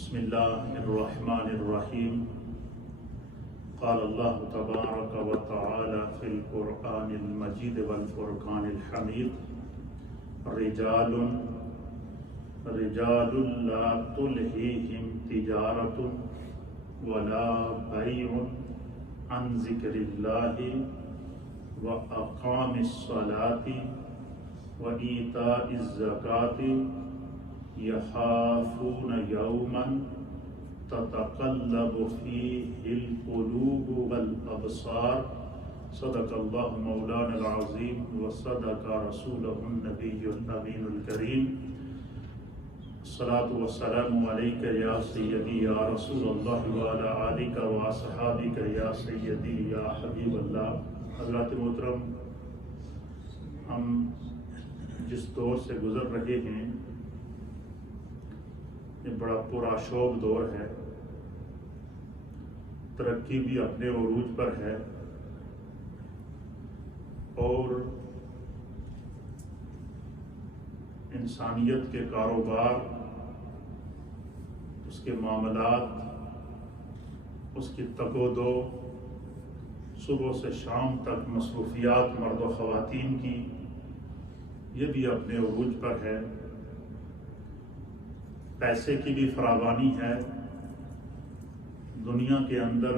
بسم الله الرحمن الرحيم. قال الله تبارك وتعالى في القرآن المجيد والفرقان الحميد: رجال لا تلهيهم تجارة ولا بيع عن ذكر الله وأقام الصلاة وإيتاء الزكاة يخافون يوما تتقلب فيه القلوب والأبصار. صدق الله مولانا العظيم وصدق رسوله النبي الأمين الكريم. الصلاة والسلام عليك يا سيدي يا رسول الله وعلى آلك وأصحابك يا سيدي يا حبيب الله. حضرات محترم، ہم جس دور سے گزر رہے ہیں یہ بڑا پرآشوب دور ہے. ترقی بھی اپنے عروج پر ہے اور انسانیت کے کاروبار، اس کے معاملات، اس کی تگ و دو، صبح سے شام تک مصروفیات مرد و خواتین کی، یہ بھی اپنے عروج پر ہے. پیسے کی بھی فراوانی ہے. دنیا کے اندر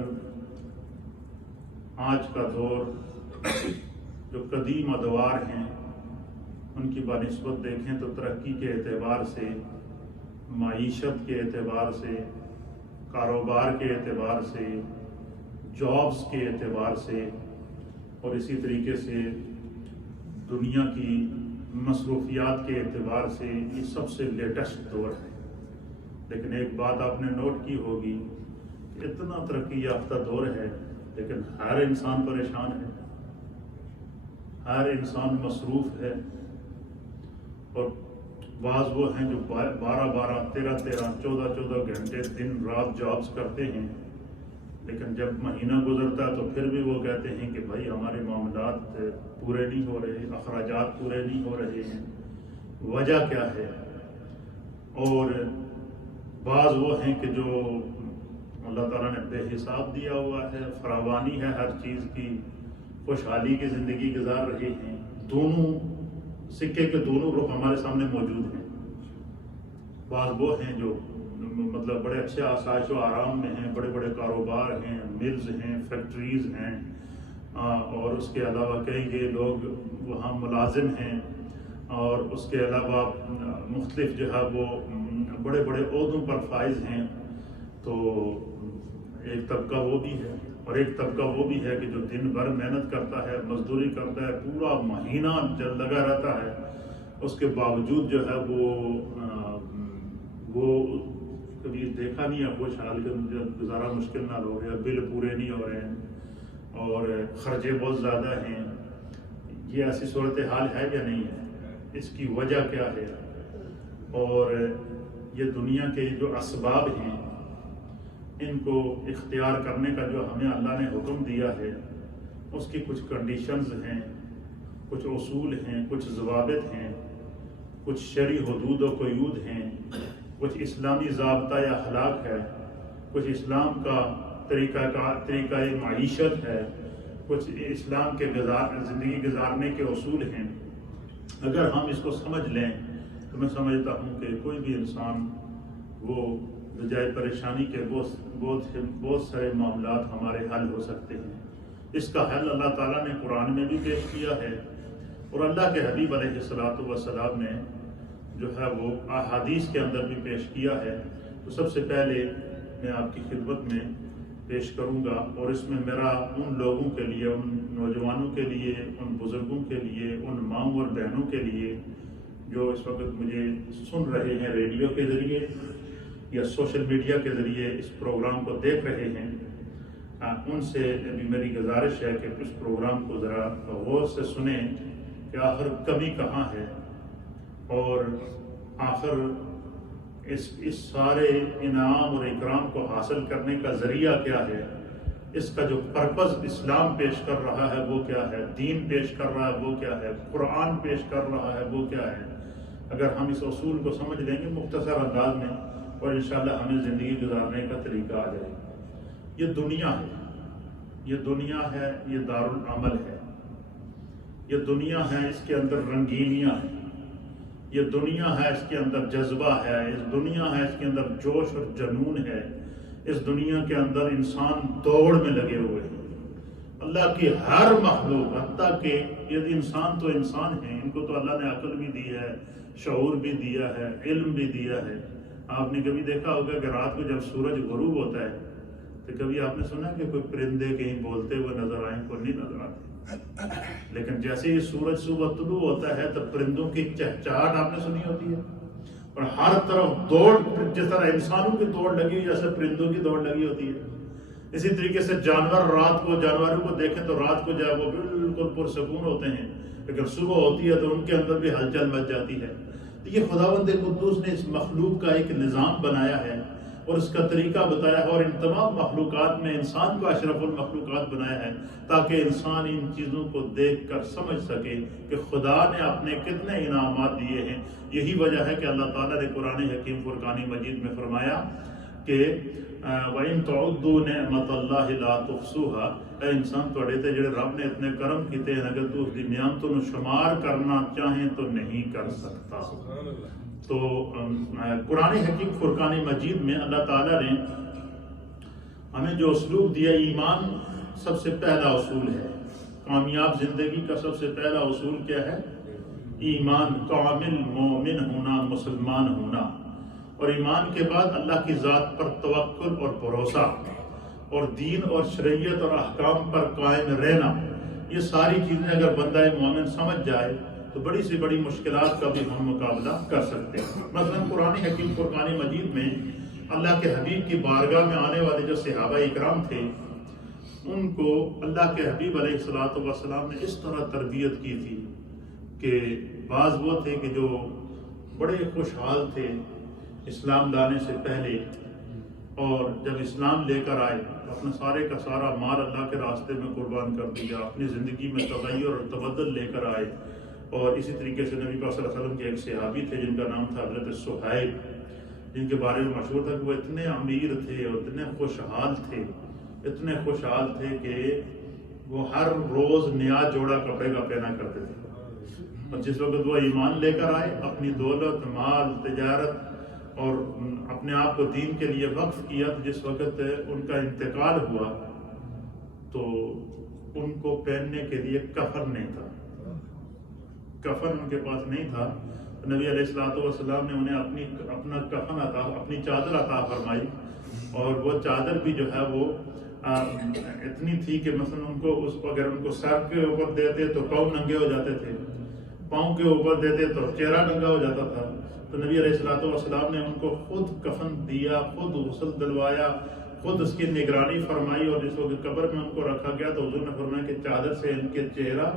آج کا دور جو قدیم ادوار ہیں ان کی بنسبت دیکھیں تو ترقی کے اعتبار سے، معیشت کے اعتبار سے، کاروبار کے اعتبار سے، جابز کے اعتبار سے اور اسی طریقے سے دنیا کی مصروفیات کے اعتبار سے یہ سب سے لیٹسٹ دور ہے. لیکن ایک بات آپ نے نوٹ کی ہوگی کہ اتنا ترقی یافتہ دور ہے لیکن ہر انسان پریشان ہے، ہر انسان مصروف ہے. اور بعض وہ ہیں جو 12 13 14 گھنٹے دن رات جابز کرتے ہیں، لیکن جب مہینہ گزرتا ہے تو پھر بھی وہ کہتے ہیں کہ بھائی ہمارے معاملات پورے نہیں ہو رہے، اخراجات پورے نہیں ہو رہے ہیں. وجہ کیا ہے؟ اور بعض وہ ہیں کہ جو اللہ تعالیٰ نے بے حساب دیا ہوا ہے، فراوانی ہے ہر چیز کی، خوشحالی کی زندگی گزار رہے ہیں. دونوں سکے کے دونوں رخ ہمارے سامنے موجود ہیں. بعض وہ ہیں جو مطلب بڑے اچھے آسائش و آرام میں ہیں، بڑے بڑے کاروبار ہیں، ملز ہیں، فیکٹریز ہیں، اور اس کے علاوہ کئی لوگ وہاں ملازم ہیں، اور اس کے علاوہ مختلف جو ہے وہ بڑے بڑے عہدوں پر فائز ہیں. تو ایک طبقہ وہ بھی ہے اور ایک طبقہ وہ بھی ہے کہ جو دن بھر محنت کرتا ہے، مزدوری کرتا ہے، پورا مہینہ لگا رہتا ہے، اس کے باوجود جو ہے وہ کبھی دیکھا نہیں ہے خوشحال کے گزارا مشکل نہ ہو رہا، بل پورے نہیں ہو رہے ہیں اور خرچے بہت زیادہ ہیں. یہ ایسی صورتحال ہے یا نہیں ہے؟ اس کی وجہ کیا ہے؟ اور یہ دنیا کے جو اسباب ہیں ان کو اختیار کرنے کا جو ہمیں اللہ نے حکم دیا ہے اس کی کچھ کنڈیشنز ہیں، کچھ اصول ہیں، کچھ ضوابط ہیں، کچھ شرعی حدود و قیود ہیں، کچھ اسلامی ضابطہ یا اخلاق ہے، کچھ اسلام کا طریقہ معیشت ہے، کچھ اسلام کے زندگی گزارنے کے اصول ہیں. اگر ہم اس کو سمجھ لیں تو میں سمجھتا ہوں کہ کوئی بھی انسان وہ بجائے پریشانی کے بہت سارے معاملات ہمارے حل ہو سکتے ہیں. اس کا حل اللہ تعالیٰ نے قرآن میں بھی پیش کیا ہے اور اللہ کے حبیب علیہ الصلاۃ والسلام نے جو ہے وہ احادیث کے اندر بھی پیش کیا ہے. تو سب سے پہلے میں آپ کی خدمت میں پیش کروں گا، اور اس میں میرا ان لوگوں کے لیے، ان نوجوانوں کے لیے، ان بزرگوں کے لیے، ان ماؤں اور بہنوں کے لیے جو اس وقت مجھے سن رہے ہیں ریڈیو کے ذریعے یا سوشل میڈیا کے ذریعے اس پروگرام کو دیکھ رہے ہیں، ان سے بھی میری گزارش ہے کہ اس پروگرام کو ذرا غور سے سنیں کہ آخر کمی کہاں ہے اور آخر اس سارے انعام اور اکرام کو حاصل کرنے کا ذریعہ کیا ہے. اس کا جو پرپز اسلام پیش کر رہا ہے وہ کیا ہے، دین پیش کر رہا ہے وہ کیا ہے، قرآن پیش کر رہا ہے وہ کیا ہے. اگر ہم اس اصول کو سمجھ لیں گے مختصر انداز میں اور انشاءاللہ ہمیں زندگی گزارنے کا طریقہ آ جائے گا۔ یہ دنیا ہے، یہ دنیا ہے، یہ دارالعمل ہے، یہ دنیا ہے، اس کے اندر رنگینیاں ہیں، یہ دنیا ہے، اس کے اندر جذبہ ہے، اس دنیا ہے، اس کے اندر جوش اور جنون ہے، اس دنیا کے اندر انسان دوڑ میں لگے ہوئے ہیں۔ اللہ کی ہر مخلوق، حتیٰ کہ یہ انسان تو انسان ہیں، ان کو تو اللہ نے عقل بھی دی ہے، شعور بھی دیا ہے، علم بھی دیا ہے۔ آپ نے کبھی دیکھا ہوگا کہ رات کو جب سورج غروب ہوتا ہے تو کبھی آپ نے سنا کہ کوئی پرندے کہیں بولتے ہوئے نظر آئیں؟ کوئی نہیں نظر آتے، لیکن جیسے ہی سورج صبح طلوع ہوتا ہے تو پرندوں کی چہچہاٹ آپ نے سنی ہوتی ہے، اور ہر طرف دوڑ، جس طرح انسانوں کی دوڑ لگی ہوئی جیسے پرندوں کی دوڑ لگی ہوتی ہے۔ اسی طریقے سے جانوروں کو دیکھیں تو رات کو جب وہ بالکل پرسکون ہوتے ہیں، لیکن صبح ہوتی ہے تو ان کے اندر بھی ہلچل مچ جاتی ہے۔ یہ خداوند قدوس نے اس مخلوق کا ایک نظام بنایا ہے اور اس کا طریقہ بتایا ہے، اور ان تمام مخلوقات میں انسان کو اشرف المخلوقات بنایا ہے تاکہ انسان ان چیزوں کو دیکھ کر سمجھ سکے کہ خدا نے اپنے کتنے انعامات دیے ہیں۔ یہی وجہ ہے کہ اللہ تعالیٰ نے قرآن حکیم فرقان مجید میں فرمایا کہ وَإِن تَعُدُّوا نِعْمَةَ اللَّهِ لَا تُحْصُوهَا، اے انسان توڑے تے جڑے رب نے اتنے کرم کیتے ہیں، اگر تو اس دی نعمتوں نو شمار کرنا چاہیں تو نہیں کر سکتا۔ تو قرآن حکیم فرقان مجید میں اللہ تعالیٰ نے ہمیں جو اسلوب دیا، ایمان سب سے پہلا اصول ہے۔ کامیاب زندگی کا سب سے پہلا اصول کیا ہے؟ ایمان، کامل مومن ہونا، مسلمان ہونا، اور ایمان کے بعد اللہ کی ذات پر توکل اور بھروسہ، اور دین اور شریعت اور احکام پر قائم رہنا۔ یہ ساری چیزیں اگر بندہ مومن سمجھ جائے تو بڑی سے بڑی مشکلات کا بھی ہم مقابلہ کر سکتے ہیں۔ مثلا قرآن حکیم فرقان مجید میں اللہ کے حبیب کی بارگاہ میں آنے والے جو صحابہ اکرام تھے، ان کو اللہ کے حبیب علیہ الصلوۃ والسلام نے اس طرح تربیت کی تھی کہ بعض وہ تھے کہ جو بڑے خوشحال تھے اسلام لانے سے پہلے، اور جب اسلام لے کر آئے اپنا سارے کا سارا مال اللہ کے راستے میں قربان کر دیا، اپنی زندگی میں تغیر اور تبدل لے کر آئے۔ اور اسی طریقے سے نبی پاک صلی اللہ علیہ وسلم کے ایک صحابی تھے جن کا نام تھا حضرت صہیب، جن کے بارے میں مشہور تھا کہ وہ اتنے امیر تھے اور اتنے خوشحال تھے، اتنے خوشحال تھے کہ وہ ہر روز نیا جوڑا کپڑے کا پہنا کرتے تھے۔ اور جس وقت وہ ایمان لے کر آئے، اپنی دولت، مال، تجارت اور اپنے آپ کو دین کے لیے وقف کیا، تو جس وقت ان کا انتقال ہوا تو ان کو پہننے کے لیے کفن نہیں تھا، کفن ان کے پاس نہیں تھا۔ نبی علیہ الصلوۃ والسلام نے انہیں اپنا کفن عطا، اپنی چادر عطا فرمائی، اور وہ چادر بھی جو ہے وہ اتنی تھی کہ مثلا ان کو اگر ان کو سر کے اوپر دیتے تو پاؤں ننگے ہو جاتے تھے، پاؤں کے اوپر دیتے تو چہرہ ننگا ہو جاتا تھا۔ تو نبی علیہ الصلوۃ والسلام نے ان کو خود کفن دیا، خود غسل دلوایا، خود اس کی نگرانی فرمائی، اور جس وقت قبر میں ان کو رکھا گیا تو حضور نے فرمایا کہ چادر سے ان کے چہرہ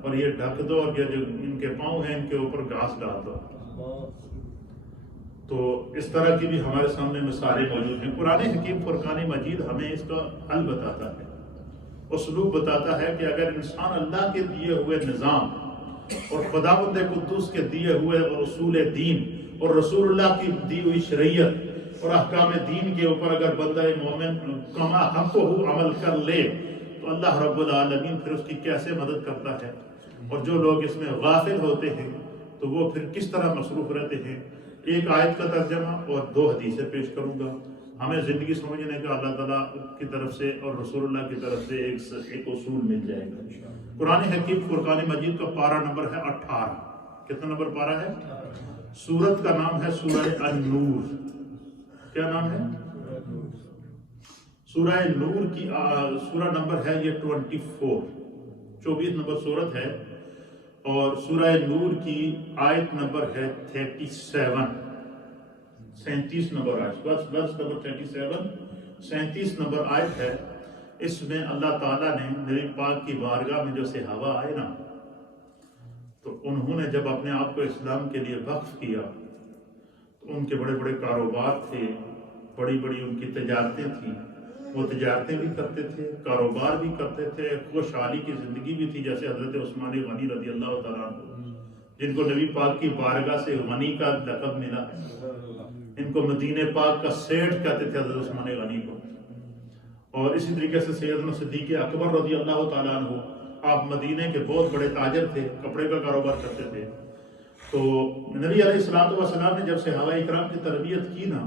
اور یہ ڈھک دو، اور یہ جو ان کے پاؤں ہیں ان کے اوپر گھاس ڈال دو۔ تو اس طرح کی بھی ہمارے سامنے مثالیں موجود ہیں۔ قرآن حکیم فرقان مجید ہمیں اس کا حل بتاتا ہے، اسلوب بتاتا ہے کہ اگر انسان اللہ کے دیے ہوئے نظام اور خداوند قدوس کے دیے ہوئے اصول دین اور رسول اللہ کی دی ہوئی شریعت اور احکام دین کے اوپر اگر بندہ مومن کما حق ہو عمل کر لے تو اللہ رب العالمین پھر اس کی کیسے مدد کرتا ہے، اور جو لوگ اس میں غافل ہوتے ہیں تو وہ پھر کس طرح مصروف رہتے ہیں۔ ایک آیت کا ترجمہ اور 2 حدیثیں پیش کروں گا۔ ہمیں زندگی سمجھنے کا اللہ تعالیٰ کی طرف سے اور رسول اللہ کی طرف سے ایک اصول مل جائے گا۔ قرآن حکیم فرقان مجید کا پارہ نمبر ہے 18۔ کتنا نمبر پارہ ہے؟ سورت کا نام ہے سورہ النور۔ کیا نام ہے؟ سورہ نور کی سورہ نمبر ہے یہ 24 نمبر سورت ہے، اور سورہ نور کی آیت نمبر ہے 37 نمبر آیت، بس نمبر 37 نمبر آیت ہے۔ اس میں اللہ تعالیٰ نے نبی پاک کی بارگاہ میں جو صحابہ آئے نا، تو انہوں نے جب اپنے آپ کو اسلام کے لیے وقف کیا تو ان کے بڑے بڑے کاروبار تھے، بڑی بڑی ان کی تجارتیں تھیں، وہ تجارتیں بھی کرتے تھے، کاروبار بھی کرتے تھے، خوشحالی کی زندگی بھی تھی، جیسے حضرت عثمان غنی رضی اللہ تعالیٰ عنہ، جن کو نبی پاک کی بارگاہ سے غنی کا لقب ملا ہے۔ ان کو مدینہ پاک کا سیٹھ کہتے تھے حضرت عثمان غنی کو. اور اسی طریقے سے سیدنا صدیق اکبر رضی اللہ تعالیٰ عنہ، آپ مدینہ کے بہت بڑے تاجر تھے، کپڑے کا کاروبار کرتے تھے. تو نبی علیہ الصلوۃ والسلام نے جب صحابہ اکرام کی تربیت کی نا،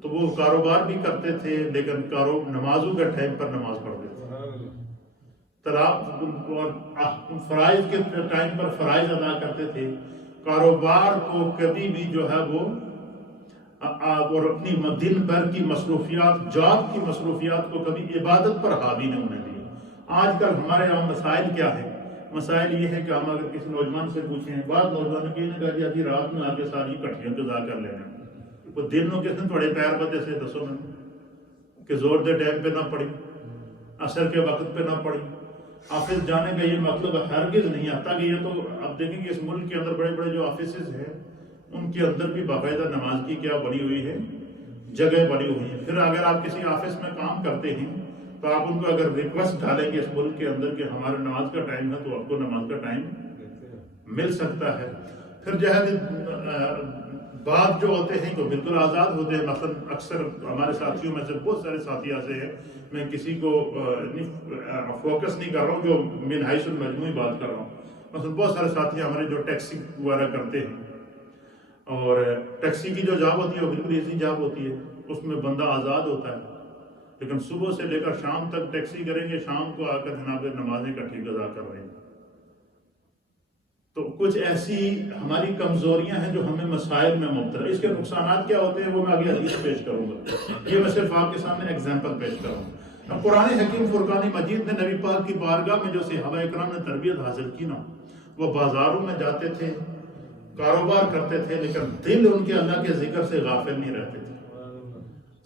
تو وہ کاروبار بھی کرتے تھے لیکن نمازوں کے ٹائم پر نماز پڑھتے تھے، طلاق اور فرائض کے ٹائم پر فرائض ادا کرتے تھے. کاروبار کو کبھی بھی جو ہے وہ اور اپنی دن بھر کی مصروفیات، جاب کی مصروفیات کو کبھی عبادت پر حاوی نہیں ہونے دیا. آج کل ہمارے یہاں مسائل کیا ہے؟ مسائل یہ ہے کہ ہم اگر کسی نوجوان سے پوچھیں، بعض نوجوانوں کی نے کہا کہ رات میں آ کے ساری کٹھیاں قضا کر لینا، وہ دن میں کس نے تھوڑے پیر بدے سے دسو میں کہ زور دے ٹائم پہ نہ پڑی، عصر کے وقت پہ نہ پڑی. آفس جانے کا یہ مطلب ہرگز نہیں آتا کہ یہ تو اب دیکھیں کہ اس ملک کے اندر بڑے بڑے جو آفیسز ہیں ان کے اندر بھی باقاعدہ نماز کی کیا بنی ہوئی ہے، جگہ بنی ہوئی ہے. پھر اگر آپ کسی آفس میں کام کرتے ہیں تو آپ ان کو اگر ریکویسٹ ڈالیں گے اس ملک کے اندر کہ ہمارے نماز کا ٹائم ہے، تو آپ کو نماز کا ٹائم مل سکتا ہے. پھر جو ہے بات جو ہوتے ہیں تو بالکل آزاد ہوتے ہیں. مثلا اکثر ہمارے ساتھیوں میں سے بہت سارے ساتھی ایسے ہیں، میں کسی کو فوکس نہیں کر رہا ہوں، جو من حیث المجموعی بات کر رہا ہوں. مثلا بہت سارے ساتھی ہمارے جو ٹیکسی وغیرہ کرتے ہیں، اور ٹیکسی کی جو جاب ہوتی ہے وہ بالکل ایزی جاب ہوتی ہے، اس میں بندہ آزاد ہوتا ہے. لیکن صبح سے لے کر شام تک ٹیکسی کریں گے، شام کو آ کر جناب نمازیں اکٹھی قضا کر رہے ہیں. تو کچھ ایسی ہماری کمزوریاں ہیں جو ہمیں مسائل میں مبتلا. اس کے نقصانات کیا ہوتے ہیں وہ میں آگے حدیث پیش کروں گا، یہ میں صرف آپ کے سامنے ایگزامپل پیش کروں گا. اب قرآن حکیم فرقان مجید نے نبی پاک کی بارگاہ میں جو صحابہ اکرام نے تربیت حاصل کی نا، وہ بازاروں میں جاتے تھے، کاروبار کرتے تھے، لیکن دل ان کے اللہ کے ذکر سے غافل نہیں رہتے تھے،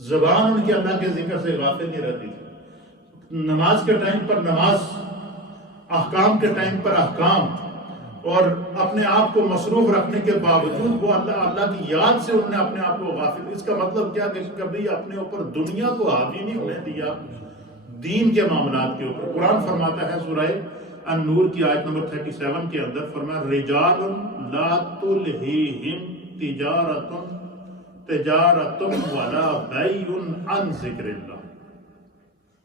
زبان ان کے اللہ کے ذکر سے غافل نہیں رہتی تھی. نماز کے ٹائم پر نماز، احکام کے ٹائم پر احکام، اور اپنے آپ کو مصروف رکھنے کے باوجود وہ اللہ کی یاد سے انہوں نے اپنے آپ کو غافل. اس کا مطلب کیا کہ کبھی اپنے اوپر دنیا کو حاوی نہیں ہونے دیا دین کے معاملات کے اوپر. قرآن فرماتا ہے سورہ النور کی آیت نمبر 37 کے اندر، فرمایا رجال لا تلہیہم تجارت ولا بیع عن ذکر اللہ.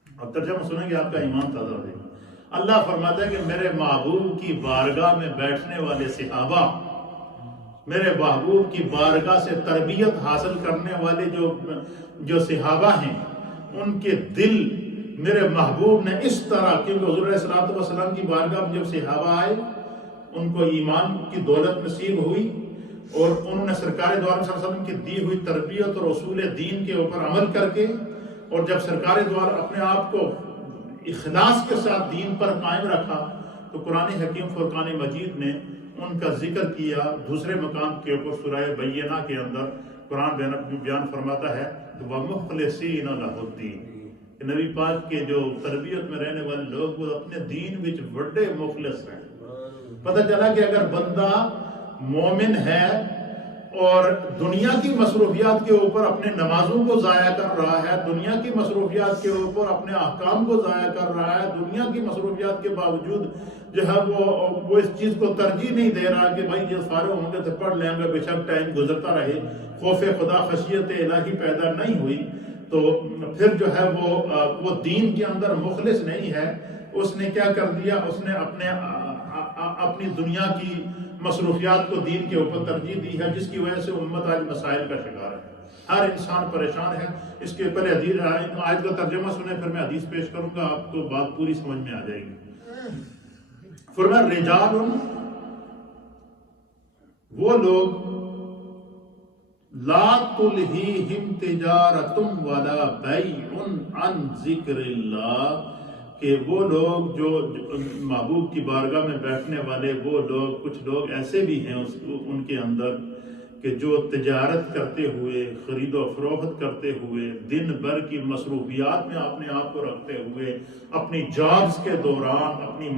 اب ترجمہ سنیں گے آپ کا ایمان تازہ ہو جائے گا. اللہ فرماتا ہے کہ میرے محبوب کی بارگاہ میں بیٹھنے والے صحابہ، میرے محبوب کی بارگاہ سے تربیت حاصل کرنے والے جو صحابہ ہیں، ان کے دل میرے محبوب نے اس طرح، کیونکہ حضور علیہ الصلوۃ والسلام کی بارگاہ میں جب صحابہ آئے ان کو ایمان کی دولت نصیب ہوئی، اور انہوں نے سرکار دو عالم صلی اللہ علیہ وسلم کی دی ہوئی تربیت اور اصول دین کے اوپر عمل کر کے، اور جب سرکار دو عالم اپنے آپ کو اخلاص کے ساتھ دین پر قائم رکھا، تو قرآن حکیم فرقان مجید نے ان کا ذکر کیا. دوسرے مقام کے اوپر سورہ بینہ کے اندر قرآن بیان فرماتا ہے وَمُخْلِصِينَ لَهُ الدِّينَ، کہ نبی پاک کے جو تربیت میں رہنے والے لوگ وہ اپنے دین وچ بڑے مخلص ہیں. پتہ چلا کہ اگر بندہ مومن ہے اور دنیا کی مصروفیات کے اوپر اپنے نمازوں کو ضائع کر رہا ہے، دنیا کی مصروفیات کے اوپر اپنے احکام کو ضائع کر رہا ہے، دنیا کی مصروفیات کے باوجود جو ہے وہ اس چیز کو ترجیح نہیں دے رہا کہ بھائی جب فارغ ہوں گے تو پڑھ لیں گے، بے شک ٹائم گزرتا رہے، خوف خدا خشیت الہی پیدا نہیں ہوئی، تو پھر جو ہے وہ دین کے اندر مخلص نہیں ہے. اس نے کیا کر دیا؟ اس نے اپنی دنیا کی مصروفیات کو دین کے اوپر ترجیح دی ہے، جس کی وجہ سے امت آج مسائل کا شکار ہے. ہر انسان پریشان ہے. اس کے پہلے آیت کا ترجمہ سنیں، پھر میں حدیث پیش کروں گا، آپ کو بات پوری سمجھ میں آ جائے گی. فرمایا رجال، وہ لوگ لا تلہیہم تجارت ولا بیع عن ذکر اللہ، کہ وہ لوگ جو محبوب کی بارگاہ میں بیٹھنے والے وہ لوگ، کچھ لوگ ایسے بھی ہیں ان کے اندر کہ جو تجارت کرتے ہوئے، خرید و فروخت کرتے ہوئے، دن بھر کی مصروفیات میں اپنے آپ کو رکھتے ہوئے، اپنی جابز کے دوران، اپنی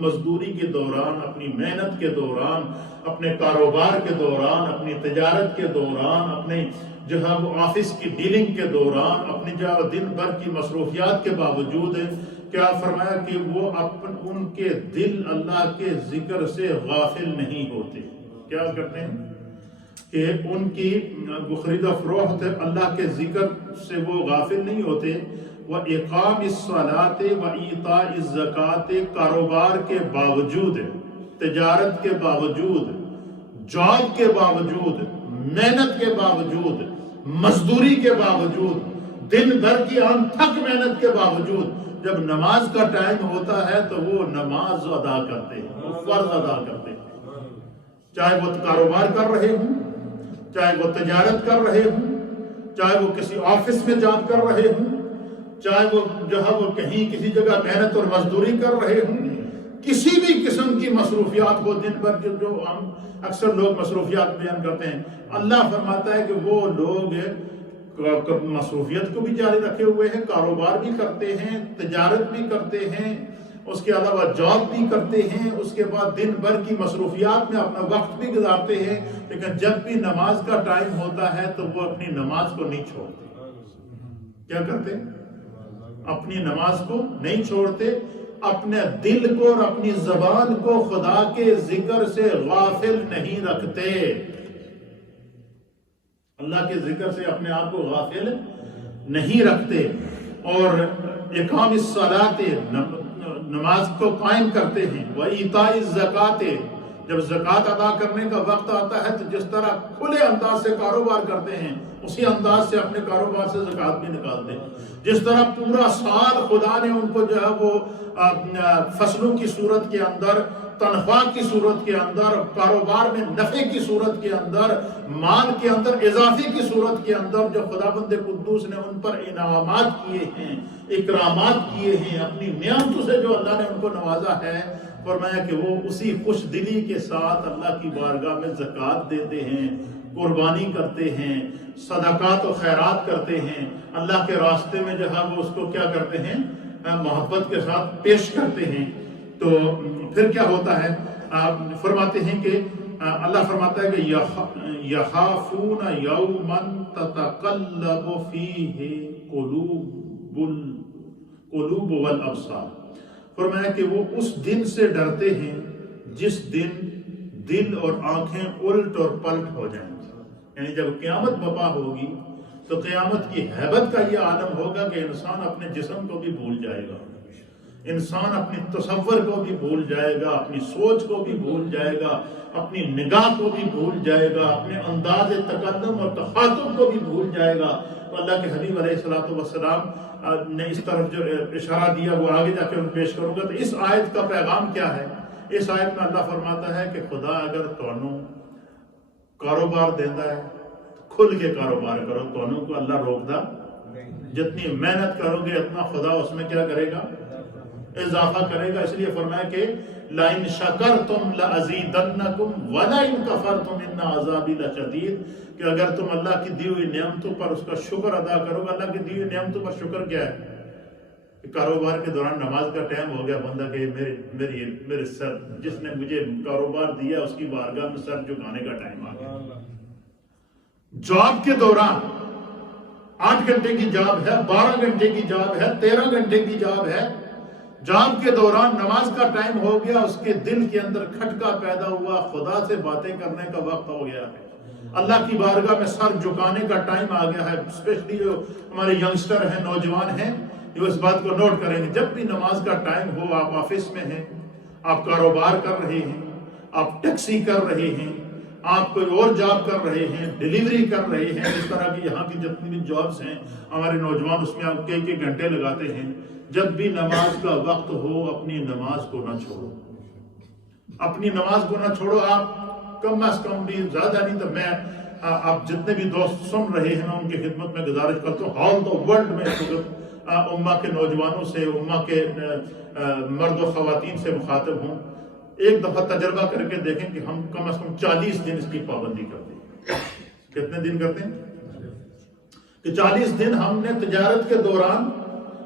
مزدوری کے دوران، اپنی محنت کے دوران، اپنے کاروبار کے دوران، اپنی تجارت کے دوران، اپنے جو ہے وہ آفس کی ڈیلنگ کے دوران، اپنی جو دن بھر کی مصروفیات کے باوجود کیا فرمایا کہ وہ ان کے دل اللہ کے ذکر سے غافل نہیں ہوتے. کیا کرتے ہیں کہ ان کی خرید و فروخت اللہ کے ذکر سے وہ غافل نہیں ہوتے. وَإِقَامِ الصَّلَاةِ وَإِيتَاءِ الزَّكَاةِ، کاروبار کے باوجود، تجارت کے باوجود، جاب کے باوجود، محنت کے باوجود، مزدوری کے باوجود، دن بھر کی انتھک محنت کے باوجود جب نماز کا ٹائم ہوتا ہے تو وہ نماز ادا کرتے ہیں، وہ فرض ادا کرتے ہیں. چاہے وہ کاروبار کر رہے ہوں، چاہے وہ تجارت کر رہے ہوں، چاہے وہ کسی آفس میں جاب کر رہے ہوں، چاہے وہ وہ کہیں کسی جگہ محنت اور مزدوری کر رہے ہوں، کسی بھی قسم کی مصروفیات کو دن بھر جو ہم اکثر لوگ مصروفیات بیان کرتے ہیں، اللہ فرماتا ہے کہ وہ لوگ مصروفیت کو بھی جاری رکھے ہوئے ہیں، کاروبار بھی کرتے ہیں، تجارت بھی کرتے ہیں، اس کے علاوہ جاب بھی کرتے ہیں، اس کے بعد دن بھر کی مصروفیات میں اپنا وقت بھی گزارتے ہیں، لیکن جب بھی نماز کا ٹائم ہوتا ہے تو وہ اپنی نماز کو نہیں چھوڑتے. کیا کرتے؟ اپنی نماز کو نہیں چھوڑتے، اپنے دل کو اور اپنی زبان کو خدا کے ذکر سے غافل نہیں رکھتے. اللہ کے ذکر سے اپنے آپ کو غافل نہیں رکھتے. اور اقام الصلاۃ، نماز کو قائم کرتے ہیں. وَإِيتَاءِ الزَّكَاةِ، جب زکوٰۃ ادا کرنے کا وقت آتا ہے تو جس طرح کھلے انداز سے کاروبار کرتے ہیں اسی انداز سے اپنے کاروبار سے زکوٰۃ بھی نکالتے ہیں. جس طرح پورا سال خدا نے ان کو وہ فصلوں کی صورت کے اندر، تنخواہ کی صورت کے اندر، کاروبار میں نفع کی صورت کے اندر، مال کے اندر اضافے کی صورت کے اندر جو خداوند قدوس نے ان پر انعامات کیے ہیں، اکرامات کیے ہیں، اپنی نعمتوں سے جو اللہ نے ان کو نوازا ہے، فرمایا کہ وہ اسی خوش دلی کے ساتھ اللہ کی بارگاہ میں زکوٰۃ دیتے ہیں، قربانی کرتے ہیں، صدقات و خیرات کرتے ہیں، اللہ کے راستے میں وہ اس کو کیا کرتے ہیں، محبت کے ساتھ پیش کرتے ہیں. تو پھر کیا ہوتا ہے؟ فرماتے ہیں کہ اللہ فرماتا ہے کہ یخافون یوما تتقلب فیہ قلوب والابصار. فرمایا کہ وہ اس دن سے ڈرتے ہیں جس دن دل اور آنکھیں الٹ اور پلٹ ہو جائیں گی. یعنی جب قیامت برپا ہوگی تو قیامت کی ہیبت کا یہ عالم ہوگا کہ انسان اپنے جسم کو بھی بھول جائے گا، انسان اپنی تصور کو بھی بھول جائے گا، اپنی سوچ کو بھی بھول جائے گا، اپنی نگاہ کو بھی بھول جائے گا، اپنے انداز تقدم اور تخاطب کو بھی بھول جائے گا. تو اللہ کے حبیب علیہ الصلوۃ والسلام نے اس طرف جو اشارہ دیا وہ آگے جا کے میں پیش کروں گا. تو اس آیت کا پیغام کیا ہے؟ اس آیت میں اللہ فرماتا ہے کہ خدا اگر تونوں کاروبار دیتا ہے کھل کے کاروبار کرو، تونوں کو اللہ روکدا. جتنی محنت کرو گے اتنا خدا اس میں کیا کرے گا؟ اضافہ کرے گا. اس لیے فرمایا کہ لَإِن شَكَرْتُمْ لَأَزِيدَنَّكُمْ وَلَئِن كَفَرْتُمْ إِنَّ عَذَابِي لَشَدِيدٌ. کہ اگر تم اللہ کی دی ہوئی نعمتوں پر اس کا شکر ادا کرو گے. اللہ کی دی ہوئی نعمتوں پر شکر کیا ہے؟ کہ کاروبار کے دوران نماز کا ٹائم ہو گیا، بندہ کہ میرے سر جس نے مجھے کاروبار دیا اس کی بارگاہ میں سر جھکانے کا ٹائم آ گیا. جاب کے دوران 8 گھنٹے کی جاب ہے، 12 گھنٹے کی جاب ہے، 13 گھنٹے کی جاب ہے، جاب کے دوران نماز کا ٹائم ہو گیا، اس کے دل کے اندر کھٹکا پیدا ہوا، خدا سے باتیں کرنے کا وقت ہو گیا ہے، اللہ کی بارگاہ میں سر جھکانے کا ٹائم آ گیا ہے. اسپیشلی جو ہمارے ینگسٹر ہیں، نوجوان ہیں، جو اس بات کو نوٹ کریں گے، جب بھی نماز کا ٹائم ہو، آپ آفس میں ہیں، آپ کاروبار کر رہے ہیں، آپ ٹیکسی کر رہے ہیں، آپ کوئی اور جاب کر رہے ہیں، ڈیلیوری کر رہے ہیں، اس طرح کی یہاں کی جتنی بھی جابز ہیں ہمارے نوجوان اس میں آپ کئی گھنٹے لگاتے ہیں. جب بھی نماز کا وقت ہو اپنی نماز کو نہ چھوڑو، اپنی نماز کو نہ چھوڑو. آپ کم از کم بھی، زیادہ نہیں تو میں آپ جتنے بھی دوست سن رہے ہیں میں ان کی خدمت میں گزارش کرتا ہوں، آل دا ورلڈ میں امہ کے نوجوانوں سے، امہ کے مرد و خواتین سے مخاطب ہوں، ایک دفعہ تجربہ کر کے دیکھیں کہ ہم کم از کم 40 دن اس کی پابندی کرتے ہیں. کتنے دن کرتے ہیں؟ کہ 40 دن ہم نے تجارت کے دوران،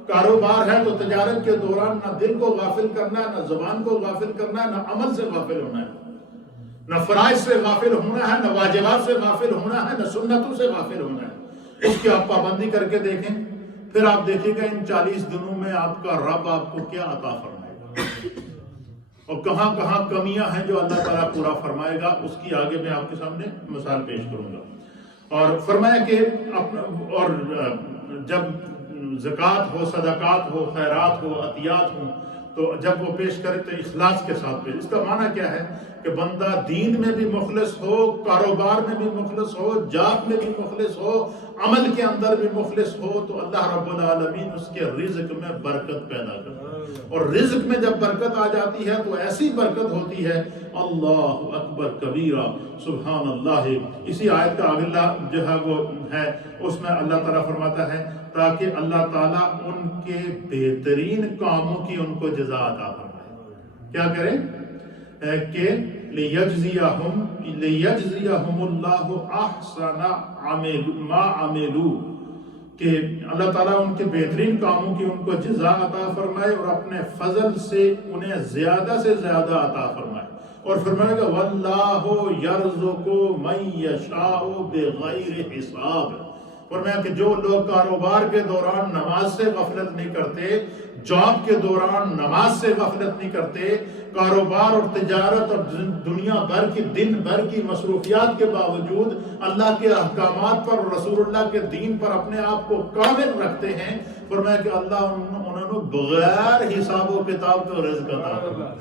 کاروبار ہے تو تجارت کے دوران نہ دل کو غافل کرنا ہے، نہ زبان کو غافل کرنا ہے، نہ عمل سے غافل ہونا ہے، نہ فرائض سے غافل ہونا ہے، نہ واجبات سے غافل ہونا ہے، نہ سنتوں سے غافل ہونا ہے. اس کی آپ پابندی کر کے دیکھیں، پھر آپ دیکھیں گا ان 40 دنوں میں آپ کا رب آپ کو کیا عطا فرمائے گا. اور کہاں کہاں کمیاں ہیں جو اللہ تعالیٰ پورا فرمائے گا، اس کی آگے میں آپ کے سامنے مثال پیش کروں گا۔ اور فرمایا کہ اور جب زکوٰۃ ہو، صدقات ہو، خیرات ہو، عطیات ہوں، تو جب وہ پیش کرے تو اخلاص کے ساتھ پیش۔ اس کا معنی کیا ہے کہ بندہ دین میں بھی مخلص ہو، کاروبار میں بھی مخلص ہو، جاب میں بھی مخلص ہو، عمل کے اندر بھی مخلص ہو، تو اللہ رب العالمین اس کے رزق میں برکت پیدا کرتا ہے۔ اور رزق میں جب برکت آ جاتی ہے تو ایسی برکت ہوتی ہے، اللہ اکبر کبیرہ، سبحان اللہ۔ اسی آیت کا اگلا جو ہے وہ ہے، اس میں اللہ تعالیٰ فرماتا ہے تاکہ اللہ تعالیٰ ان کے بہترین کاموں کی ان کو جزا عطا فرمائے۔ کیا کرے کہ لیجزیہم اللہ احسن ما عملوا، کہ اللہ تعالیٰ ان کے بہترین کاموں کی ان کو جزا عطا فرمائے اور اپنے فضل سے انہیں زیادہ سے زیادہ عطا فرمائے۔ اور فرمائے گا واللہ یرزق من یشاء بغیر حساب۔ فرمایا کہ جو لوگ کاروبار کے دوران نماز سے غفلت نہیں کرتے، جاب کے دوران نماز سے غفلت نہیں کرتے، کاروبار اور تجارت اور دنیا بھر کی دن بھر کی مصروفیات کے باوجود اللہ کے احکامات پر اور رسول اللہ کے دین پر اپنے آپ کو کامل رکھتے ہیں، فرمایا کہ اللہ انہوں نے بغیر حساب و کتاب کا رزق عطا فرمایا۔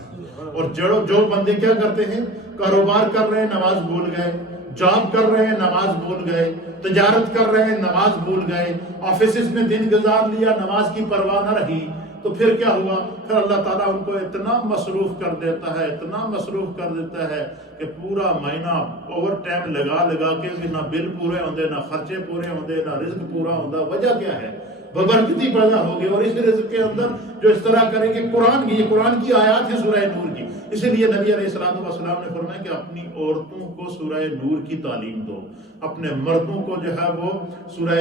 اور جو بندے کیا کرتے ہیں، کاروبار کر رہے ہیں نماز بھول گئے، جاب کر رہے ہیں نماز بھول گئے، تجارت کر رہے ہیں نماز بھول گئے، آفیسز میں دن گزار لیا، نماز کی پرواہ نہ رہی، تو پھر کیا ہوا؟ پھر اللہ تعالیٰ ان کو اتنا مصروف کر دیتا ہے، اتنا مصروف کر دیتا ہے کہ پورا مہینہ اوور ٹائم لگا کے بھی نہ بل پورے ہوندے، نہ خرچے پورے ہوندے، نہ رزق پورا ہوندا۔ وجہ کیا ہے؟ ببرکتی پیدا ہوگی۔ اور اس رزق کے اندر جو اس طرح کریں کہ قرآن کی آیات ہے سورہ نور کی، اسی لیے نبی علیہ السلام نے فرمایا کہ اپنی عورتوں کو سورہ نور کی تعلیم دو، اپنے مردوں کو جو ہے وہ سورہ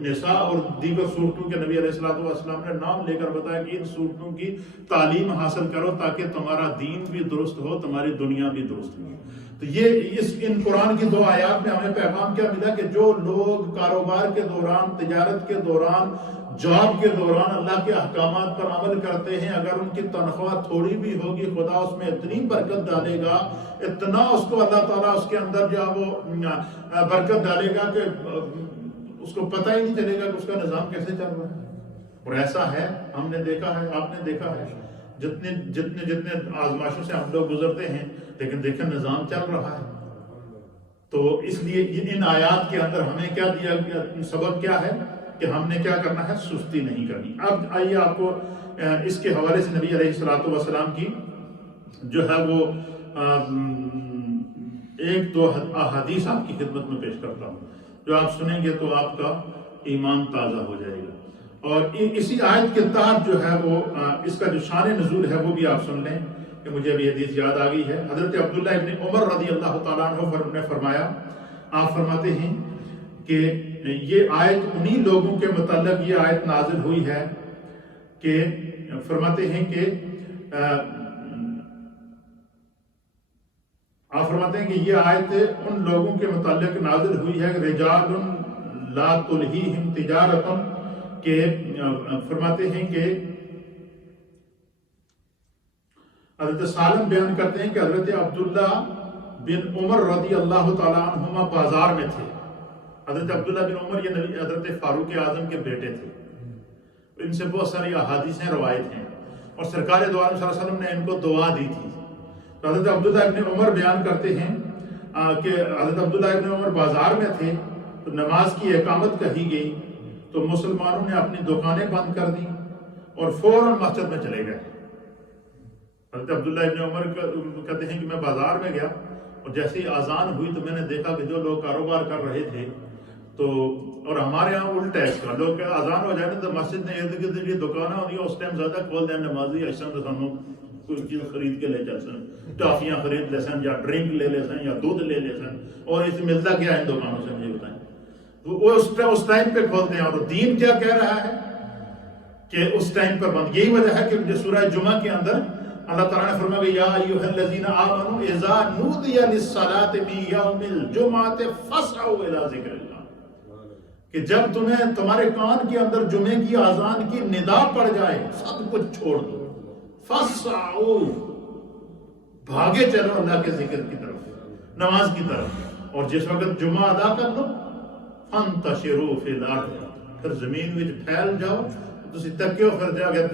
نساء اور دیگر صورتوں کے نبی علیہ السلام نے نام لے کر بتایا کہ ان صورتوں کی تعلیم حاصل کرو تاکہ تمہارا دین بھی درست ہو، تمہاری دنیا بھی درست ہو۔ تو ان قرآن کی دو آیات میں ہمیں پیغام کیا ملا کہ جو لوگ کاروبار کے دوران، تجارت کے دوران، جاب کے دوران اللہ کے احکامات پر عمل کرتے ہیں، اگر ان کی تنخواہ تھوڑی بھی ہوگی، خدا اس میں اتنی برکت ڈالے گا، اتنا اس کو اللہ تعالیٰ اس کے اندر جو ہے وہ برکت ڈالے گا کہ اس کو پتہ ہی نہیں چلے گا کہ اس کا نظام کیسے چل رہا ہے۔ اور ایسا ہے، ہم نے دیکھا ہے، آپ نے دیکھا ہے، جتنے آزمائشوں سے ہم لوگ گزرتے ہیں، لیکن دیکھیں نظام چل رہا ہے۔ تو اس لیے ان آیات کے اندر ہمیں کیا دیا گیا، سبق کیا ہے کہ ہم نے کیا کرنا ہے، سستی نہیں کرنی۔ اب آئیے آپ کو اس کے حوالے سے نبی علیہ السلام کی جو ہے وہ ایک دو احادیث آپ کی خدمت میں پیش کرتا ہوں، جو آپ سنیں گے تو آپ کا ایمان تازہ ہو جائے گا۔ اور اسی آیت کے تحت جو ہے وہ اس کا جو شان نزول ہے وہ بھی آپ سن لیں کہ مجھے ابھی حدیث یاد آ گئی ہے۔ حضرت عبداللہ ابن عمر رضی اللہ تعالیٰ عنہ نے فرمایا، آپ فرماتے ہیں کہ یہ آیت انہی لوگوں کے متعلق یہ آیت نازل ہوئی ہے کہ فرماتے ہیں کہ آپ فرماتے ہیں کہ یہ آیت ان لوگوں کے متعلق نازل ہوئی ہے رجال لا تلہیہم تجارت، کہ فرماتے ہیں کہ حضرت سالم بیان کرتے ہیں کہ حضرت عبداللہ بن عمر رضی اللہ تعالیٰ عنہما بازار میں تھے۔ حضرت عبداللہ بن عمر یہ نبی حضرت فاروق اعظم کے بیٹے تھے، ان سے بہت ساری احادیثیں روایت ہیں، اور سرکار دو عالم صلی اللہ علیہ وسلم نے ان کو دعا دی تھی۔ تو حضرت عبداللہ ابن عمر بیان کرتے ہیں کہ حضرت عبداللہ ابن عمر بازار میں تھے، تو نماز کی اقامت کہی گئی، تو مسلمانوں نے اپنی دکانیں بند کر دی اور فوراً مسجد میں چلے گئے۔ حضرت عبداللہ ابن عمر کہتے ہیں کہ میں بازار میں گیا، اور جیسے ہی اذان ہوئی تو میں نے دیکھا کہ جو لوگ کاروبار کر رہے تھے، تو اور ہمارے ہاں الٹا ہے اس کا، لوگ اذان ہو جائے نا تو مسجد میں ارد گرد جو دکانیں ہوتی ہیں اس ٹائم زیادہ کھول دیں نمازی، ایسا تو ہم کوئی چیز خرید کے لے چل سن، ٹافیاں خرید لے سن، یا ڈرنک لے لے سن، یا دودھ لے لے سن، اور اسے ملتا کیا ہے ان دکانوں سے مجھے بتائیں۔ وہ اس ٹائم پہ کھولتے ہیں، اور دین کیا کہہ رہا ہے کہ اس ٹائم پر بند۔ یہی وجہ ہے کہ سورہ جمعہ کے اندر اللہ تعالیٰ نے فرمایا کہ یا ایھا الذین آمنوا اذا نودی للصلاۃ من یوم الجمعۃ فاسعوا الی ذکر اللہ، کہ جب تمہارے کان کے اندر جمعے کی اذان کی ندا پڑ جائے، سب کچھ چھوڑ دو، فاسعوا بھاگے چلو اللہ کے ذکر کی طرف، نماز کی طرف، اور جس وقت جمعہ ادا کر لو فانتشروا فی الارض، پھر زمین میں پھیل جاؤ، تسی تکیو پھر جا گیا،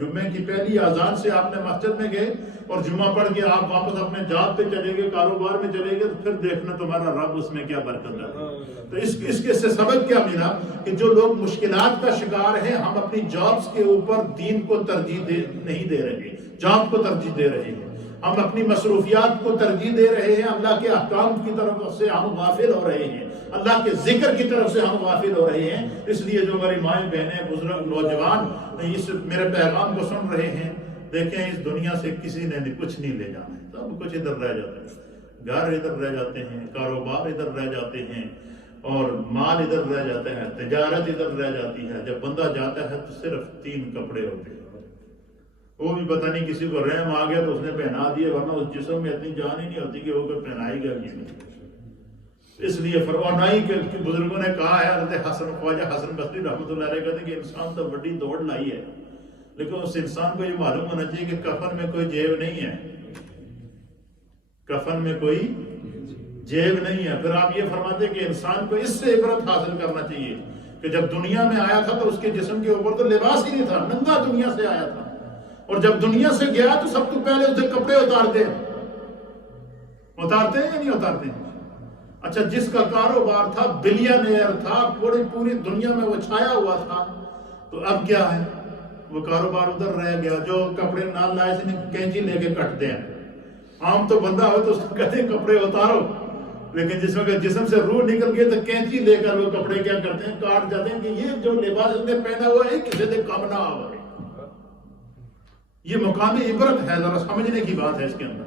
جمعے کی پہلی اذان سے آپ نے مسجد میں گئے اور جمعہ پڑھ کے آپ واپس اپنے جاب پہ چلے گئے، کاروبار میں چلے گئے، تو پھر دیکھنا تمہارا رب اس میں کیا برکت ہے۔ تو اس کے سے سبق کیا ملا کہ جو لوگ مشکلات کا شکار ہیں، ہم اپنی جابز کے اوپر دین کو ترجیح نہیں دے رہے، جاب کو ترجیح دے رہے ہیں، ہم اپنی مصروفیات کو ترجیح دے رہے ہیں، اللہ کے احکام کی طرف سے ہم غافل ہو رہے ہیں، اللہ کے ذکر کی طرف سے ہم غافل ہو رہے ہیں۔ اس لیے جو ہماری مائیں بہنیں بزرگ نوجوان اس میرے پیغام کو سن رہے ہیں، دیکھیں اس دنیا سے کسی نے کچھ نہیں لے جانا ہے، سب کچھ ادھر رہ جاتا ہے، گھر ادھر رہ جاتے ہیں، کاروبار ادھر رہ جاتے ہیں، اور مال ادھر رہ جاتا ہے، تجارت ادھر رہ جاتی ہے۔ جب بندہ جاتا ہے تو صرف 3 کپڑے ہوتے ہیں، وہ بھی پتہ نہیں کسی کو رحم آ گیا تو اس نے پہنا دیے، ورنہ اس جسم میں اتنی جان ہی نہیں ہوتی کہ وہ کوئی پہنائے گا کسی نے۔ اس لیے فرمانا ہی کہ بزرگوں نے کہا ہے، حضرت حسن خواجہ حسن بصری رحمۃ اللہ علیہ کہتے ہیں کہ انسان تو بڑی دوڑ لائی ہے، لیکن اس انسان کو یہ معلوم ہونا چاہیے کہ کفن میں کوئی جیب نہیں ہے، کفن میں کوئی جیب نہیں ہے۔ پھر آپ یہ فرماتے ہیں کہ انسان کو اس سے عبرت حاصل کرنا چاہیے کہ جب دنیا میں آیا تھا تو اس کے جسم کے اوپر تو لباس ہی نہیں تھا، ننگا دنیا سے آیا تھا، اور جب دنیا سے گیا تو سب تو پہلے اسے کپڑے اتارتے ہیں یا نہیں اتارتے ہیں؟ اچھا، جس کا کاروبار تھا بلینئر تھا، پوری دنیا میں وہ چھایا ہوا تھا، تو اب کیا ہے؟ وہ کاروبار ادھر رہ گیا۔ جو کپڑے نال لائے سے کینچی لے کے کٹتے ہیں، عام تو بندہ ہو تو اس کو کہتے ہیں کپڑے اتارو، لیکن جس وقت جسم سے روح نکل گئی تو کینچی لے کر وہ کپڑے کیا کرتے ہیں؟ کاٹ جاتے ہیں کہ یہ جو لباس اس نے پہنا ہوا ہے کسی سے کم نہ آئے۔ یہ مقام عبرت ہے، ذرا سمجھنے کی بات ہے، اس کے اندر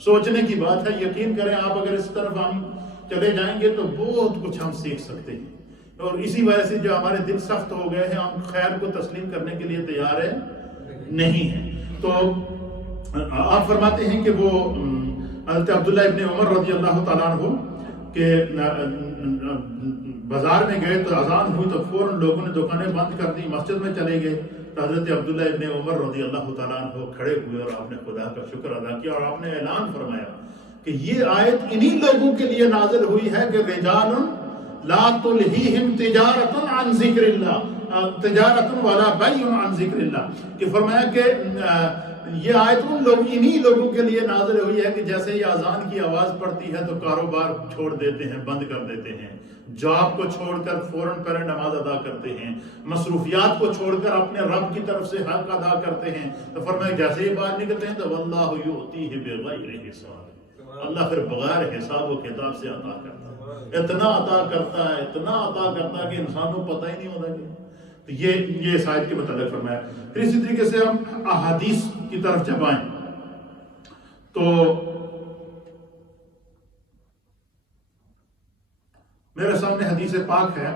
سوچنے کی بات ہے۔ یقین کریں آپ اگر اس طرف ہم چلے جائیں گے تو بہت کچھ ہم سیکھ سکتے ہیں، اور اسی وجہ سے جو ہمارے دل سخت ہو گئے ہیں، ہم خیر کو تسلیم کرنے کے لیے تیار نہیں ہیں۔ تو آپ فرماتے ہیں کہ وہ حضرت عبداللہ ابن عمر رضی اللہ تعالیٰ عنہ کہ بازار میں گئے تو اذان ہوئی تو فوراً لوگوں نے دکانیں بند کر دی، مسجد میں چلے گئے تو حضرت عبداللہ ابن عمر رضی اللہ تعالیٰ عنہ کھڑے ہوئے اور آپ نے خدا کا شکر ادا کیا، اور آپ نے اعلان فرمایا کہ یہ آیت انہی لوگوں کے لیے نازل ہوئی ہے کہ رجال لا تلہیہم تجارت عن ذکر اللہ، تجارت ولا بیع عن ذکر اللہ، کہ فرمایا کہ یہ آیت انہی لوگوں کے لیے نازل ہوئی ہے کہ جیسے ہی اذان کی آواز پڑتی ہے تو کاروبار چھوڑ دیتے ہیں، بند کر دیتے ہیں، جاب کو چھوڑ کر فوراً پہلے نماز ادا کرتے ہیں، مصروفیات کو چھوڑ کر اپنے رب کی طرف سے حق ادا کرتے ہیں۔ تو فرمایا جیسے ہی باہر نکلتے ہیں تو واللہ یؤتیہ بغیر حساب، اللہ پھر بغیر حساب و کتاب سے عطا کرتا ہے، اتنا عطا کرتا ہے، اتنا عطا کرتا ہے کہ انسان کو پتہ ہی نہیں ہوتا کہ تو یہ اس آیت کے متعلق فرمایا۔ پھر اسی طریقے سے ہم احادیث کی طرف جب آئیں تو میرے سامنے حدیث پاک ہے،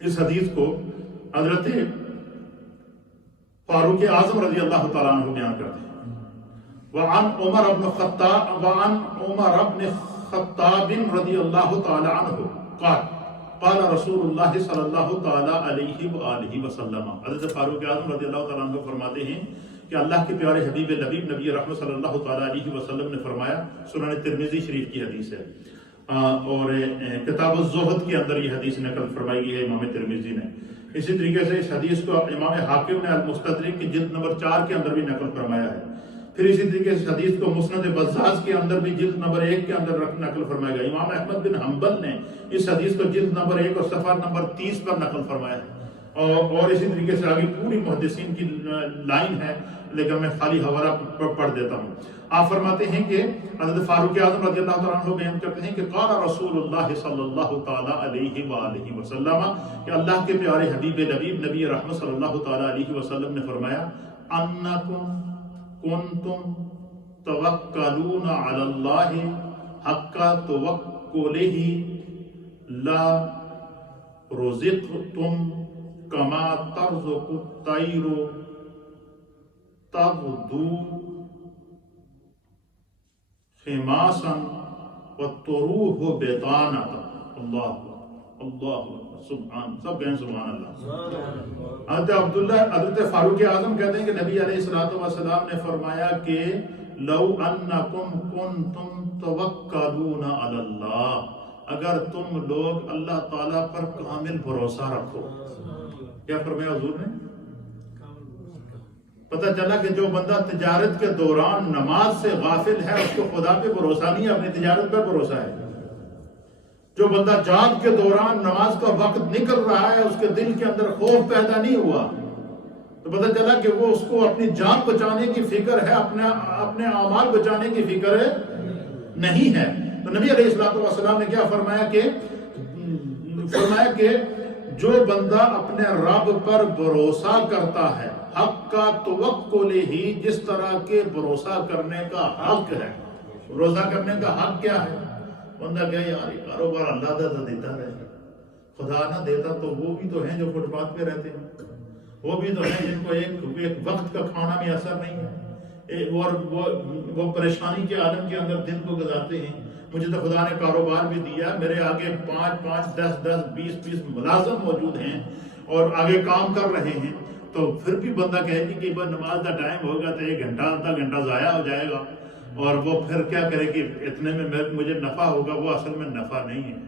اس حدیث کو حضرت فاروق اعظم رضی اللہ تعالیٰ عنہ بیان کرتے ہیں۔ وعن عمر بن خطاب رضی اللہ تعالیٰ عنہ قال رسول اللہ صلی اللہ تعالیٰ علیہ وآلہ وسلم، حضرت فاروق اعظم رضی اللہ تعالیٰ عنہ فرماتے ہیں کہ اللہ کے پیارے حبیب لبیب نبی رحمت صلی اللہ تعالیٰ علیہ وسلم نے فرمایا، سنن ترمذی شریف کی حدیث ہے، اور کتاب الزہد کے اندر یہ حدیث نقل فرمائی گئی ہے امام ترمذی نے۔ اسی طریقے سے اس حدیث کو امام حاکم نے المستدرک کی جلد نمبر 4 کے اندر بھی نقل فرمایا ہے۔ پھر اسی طریقے سے حدیث کو مسند بزاز کے اندر بھی جلد نمبر 1 کے اندر نقل فرمایا گیا۔ امام احمد بن حنبل نے اس حدیث کو جلد نمبر 1 اور صفحہ نمبر 30 پر نقل فرمایا ہے، اور اسی طریقے سے آگے پوری محدثین کی لائن ہے، لیکن میں خالی حوالہ پڑھ دیتا ہوں۔ آپ فرماتے ہیں کہ حضرت فاروق اعظم رضی اللہ تعالیٰ عنہ بیان کرتے ہیں کہ قال رسول اللہ صلی اللہ تعالیٰ علیہ وآلہ وسلم، کہ اللہ کے پیارے حبیب لبیب نبی رحمت صلی اللہ تعالیٰ علیہ وسلم نے فرمایا، انکم کنتم توکلون علی اللہ حق توکلہ لا رزقتم کما ترزق الطیر تغدو خماسا وتروح بطانة۔ اللہ اللہ سبحان، سب کہیں سبحان اللہ۔ حضرت فاروق اعظم کہتے ہیں کہ نبی علیہ الصلوۃ والسلام نے فرمایا کہ لو انکم کنتم توکلون علی اللہ، اگر تم لوگ اللہ تعالیٰ پر کامل بھروسہ رکھو۔ کیا فرمایا حضور نے؟ پتہ چلا کہ جو بندہ تجارت کے دوران نماز سے غافل ہے اس کو خدا پہ بھروسہ نہیں ہے، اپنی تجارت پر بھروسہ ہے۔ جو بندہ جاب کے دوران نماز کا وقت نکل رہا ہے، اس کے دل کے اندر خوف پیدا نہیں ہوا، تو پتہ چلا کہ وہ اس کو اپنی جان بچانے کی فکر ہے، اپنے اعمال بچانے کی فکر نہیں ہے۔ تو نبی علیہ الصلوۃ والسلام نے کیا فرمایا کہ جو بندہ اپنے رب پر بھروسہ کرتا ہے، حق کا توکل ہی، جس طرح کے بھروسہ کرنے کا حق ہے۔ بھروسہ کرنے کا حق کیا ہے؟ بندہ کہے یار یہ کاروبار اللہ تعالیٰ دیتا ہے، خدا نہ دیتا تو وہ بھی تو ہیں جو فٹ پاتھ پہ رہتے ہیں، وہ بھی تو ہیں جن کو ایک وقت کا کھانا بھی اثر نہیں ہے، اور وہ پریشانی کے عالم کے اندر دن کو گزارتے ہیں۔ مجھے تو خدا نے کاروبار بھی دیا، میرے آگے 5 10 20 ملازم موجود ہیں اور آگے کام کر رہے ہیں، تو پھر بھی بندہ کہے گی کہ نماز کا ٹائم ہوگا تو 1 گھنٹہ آدھا گھنٹہ ضائع ہو جائے گا، اور وہ پھر کیا کرے کہ اتنے میں مجھے نفع ہوگا۔ وہ اصل میں نفع نہیں ہے،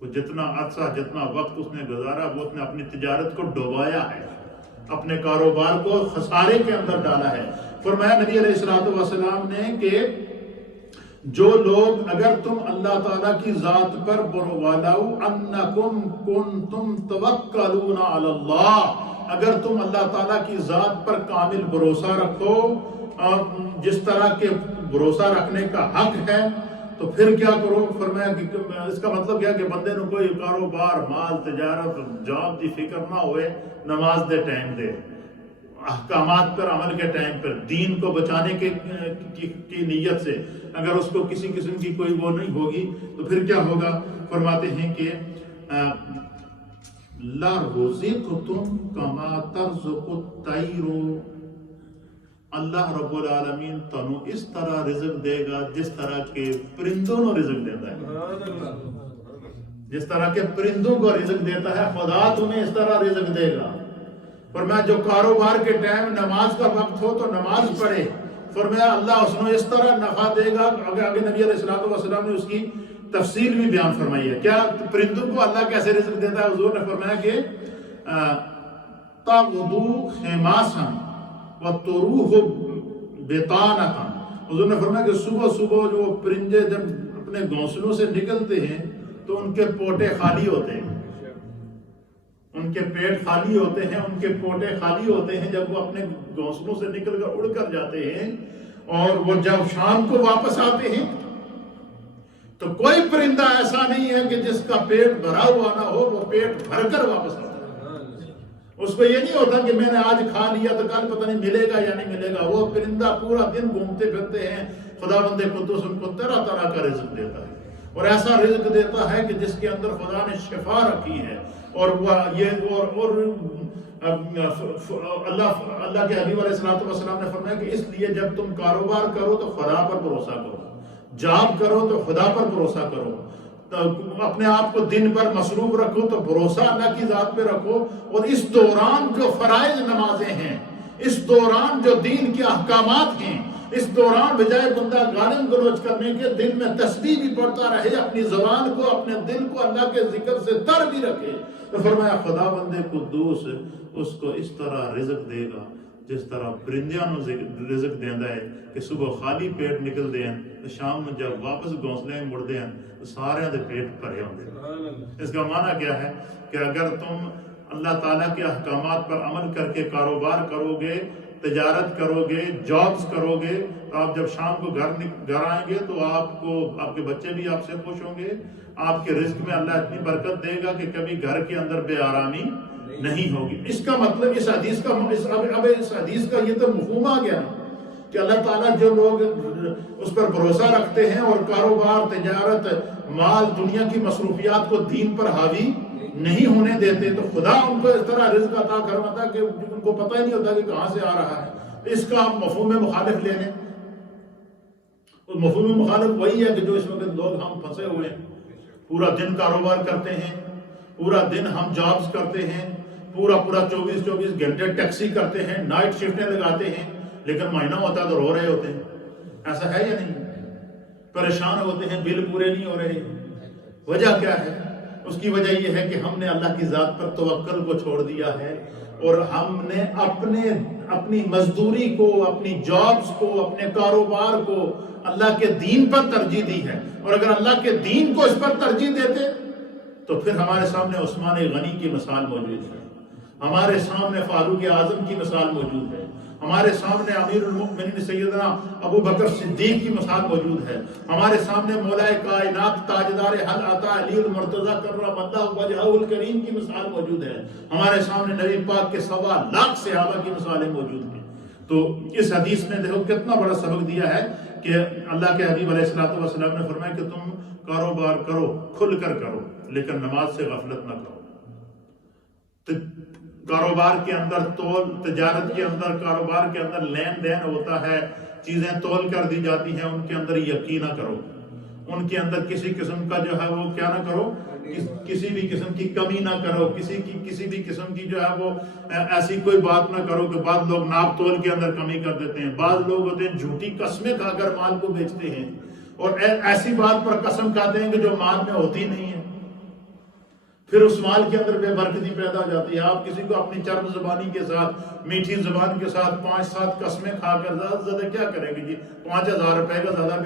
وہ جتنا عرصہ جتنا وقت اس نے گزارا وہ اس نے اپنی تجارت کو ڈوبایا ہے، اپنے کاروبار کو خسارے کے اندر ڈالا ہے۔ فرمایا نبی علیہ الصلوۃ والسلام نے کہ جو لوگ، اگر تم اللہ تعالیٰ کی ذات پر وَلَوْ أَنَّكُمْ كُنْتُمْ تَوَكَّلُونَ عَلَى اللَّهِ، اگر تم اللہ تعالیٰ کی ذات پر کامل بھروسہ رکھو جس طرح کے بھروسہ رکھنے کا حق ہے، تو پھر کیا کرو؟ فرمایا کہ اس کا مطلب کیا کہ بندے نو کوئی کاروبار، مال، تجارت، جاب دی فکر نہ ہوئے، نماز دے ٹائم دے، احکامات پر عمل کے ٹائم پر، دین کو بچانے کی نیت سے اگر اس کو کسی قسم کی کوئی وہ نہیں ہوگی تو پھر کیا ہوگا؟ فرماتے ہیں کہ لَرُزِقْتُمْ كَمَا تَرْزُقُ الطَّيْرُ، اللہ رب العالمین تنو اس طرح رزق دے گا جس طرح کے پرندوں کو رزق دیتا ہے، جس طرح کے پرندوں کو رزق دیتا ہے خدا تمہیں اس طرح رزق دے گا۔ فرمایا جو کاروبار کے ٹائم نماز کا وقت ہو تو نماز پڑھے، فرمایا اللہ اس نے اس طرح نفع دے گا۔ آگے نبی علیہ الصلوۃ والسلام نے اس کی تفصیل بھی بیان فرمائی ہے۔ کیا پرندوں کو اللہ کیسے رزق دیتا ہے؟ حضور نے فرمایا کہ تغدو خماسا وتروح بطانتا، حضور نے فرمایا کہ صبح صبح جو پرندے جب اپنے گھونسلوں سے نکلتے ہیں تو ان کے پوٹے خالی ہوتے ہیں، ان کے پیٹ خالی ہوتے ہیں، ان کے پوٹے خالی ہوتے ہیں جب وہ اپنے گھونسلوں سے نکل کر اڑ کر جاتے ہیں، اور وہ جب شام کو واپس آتے ہیں تو کوئی پرندہ ایسا نہیں ہے کہ جس کا پیٹ بھرا ہوا نہ ہو، وہ پیٹ بھر کر واپس آتا ہے۔ اس کو یہ نہیں ہوتا کہ میں نے آج کھا لیا تو کل پتہ نہیں ملے گا یا نہیں ملے گا۔ وہ پرندہ پورا دن گھومتے پھرتے ہیں، خداوند قدوس ان کو طرح طرح کا رزق دیتا ہے، اور ایسا رزق دیتا ہے کہ جس کے اندر خدا نے شفا رکھی ہے۔ اور وہ اللہ کے حبیب علیہ الصلوۃ والسلام نے فرمایا کہ اس لیے جب تم کاروبار کرو تو خدا پر بھروسہ کرو، جاب کرو تو خدا پر بھروسہ کرو، تو اپنے آپ کو دن پر مصروف رکھو تو بھروسہ اللہ کی ذات پہ رکھو، اور اس دوران جو فرائض نمازیں ہیں، اس دوران جو دین کے احکامات ہیں، اس دوران بجائے بندہ گالن گلوچ کرنے کے دل میں تسبیح بھی پڑھتا رہے، اپنی زبان کو، اپنے دل کو اللہ کے ذکر سے تر بھی رکھے، تو فرمایا خدا بند قدوس اس کو اس طرح رزق دے گا جس طرح پرندیاں نو رزق دیندا ہے کہ صبح خالی پیٹ نکل دے ہیں تو شام میں جب واپس گھونسلے میں مڑ دے ہیں تو سارے دے پیٹ بھرے ہوندے ہیں۔ اس کا معنی کیا ہے کہ اگر تم اللہ تعالیٰ کے احکامات پر عمل کر کے کاروبار کرو گے، تجارت کرو گے، جابز کرو گے، تو آپ جب شام کو گھر آئیں گے تو آپ کے بچے بھی آپ سے خوش ہوں گے، آپ کے رزق میں اللہ اتنی برکت دے گا کہ کبھی گھر کے اندر بے آرامی نہیں ہوگی۔ اس کا مطلب اس حدیث کا یہ تو مفہوم آ گیا کہ اللہ تعالیٰ جو لوگ اس پر بھروسہ رکھتے ہیں اور کاروبار، تجارت، مال، دنیا کی مصروفیات کو دین پر حاوی نہیں ہونے دیتے، تو خدا ان کو اس طرح رزق عطا کرواتا کہ ان کو پتہ ہی نہیں ہوتا کہ کہاں سے آ رہا ہے۔ اس کا مفہوم مخالف لے لیں، مفہوم مخالف وہی ہے کہ جو اس وقت لوگ ہم پھنسے ہوئے ہیں، پورا دن کاروبار کرتے ہیں، پورا دن ہم جابز کرتے ہیں، پورا 24 گھنٹے ٹیکسی کرتے ہیں، نائٹ شفٹیں لگاتے ہیں، لیکن مہینہ ہوتا ہے تو رو رہے ہوتے ہیں. ایسا ہے یا نہیں؟ پریشان ہوتے ہیں، بل پورے نہیں ہو رہے. وجہ کیا ہے؟ اس کی وجہ یہ ہے کہ ہم نے اللہ کی ذات پر توکل کو چھوڑ دیا ہے، اور ہم نے اپنی مزدوری کو، اپنی جابز کو، اپنے کاروبار کو اللہ کے دین پر ترجیح دی ہے. اور اگر اللہ کے دین کو اس پر ترجیح دیتے تو پھر ہمارے سامنے عثمان غنی کی مثال موجود ہے، ہمارے سامنے فاروق اعظم کی مثال موجود ہے، ہمارے سامنے امیر المؤمنین سیدنا ابو بکر صدیق کی مثال موجود ہے، ہمارے سامنے مولا کائنات تاجدار حل عطا علی المرتضی کرم اللہ وجہہ الکریم کی مثال موجود ہے، ہمارے سامنے نبی پاک کے 1.25 لاکھ صحابہ کی مثالیں موجود ہیں. تو اس حدیث نے دیکھو کتنا بڑا سبق دیا ہے کہ اللہ کے حبیب علیہ الصلوۃ والسلام نے فرمایا کہ تم کاروبار کرو، کھل کر کرو، لیکن نماز سے غفلت نہ کرو. کاروبار کے اندر تول، تجارت کے اندر، کاروبار کے اندر لین دین ہوتا ہے، چیزیں تول کر دی جاتی ہیں، ان کے اندر یقین نہ کرو، ان کے اندر کسی قسم کا جو ہے وہ کیا نہ کرو، کسی بھی قسم کی کمی نہ کرو، کسی بھی قسم کی جو ہے وہ ایسی کوئی بات نہ کرو کہ بعض لوگ ناپ تول کے اندر کمی کر دیتے ہیں، بعض لوگ ہوتے ہیں جھوٹی قسمیں کھا کر مال کو بیچتے ہیں، اور ایسی بات پر قسم کھاتے ہیں کہ جو مال میں ہوتی نہیں ہے، پھر اس مال کے اندر بے برکتی پیدا ہو جاتی ہے. آپ کسی کو اپنی چرب زبانی کے ساتھ، میٹھی زبان کے ساتھ 5-7 قسمیں کھا کر زیادہ سے زیادہ کیا کریں گے جی؟ 5,000 روپے کا زیادہ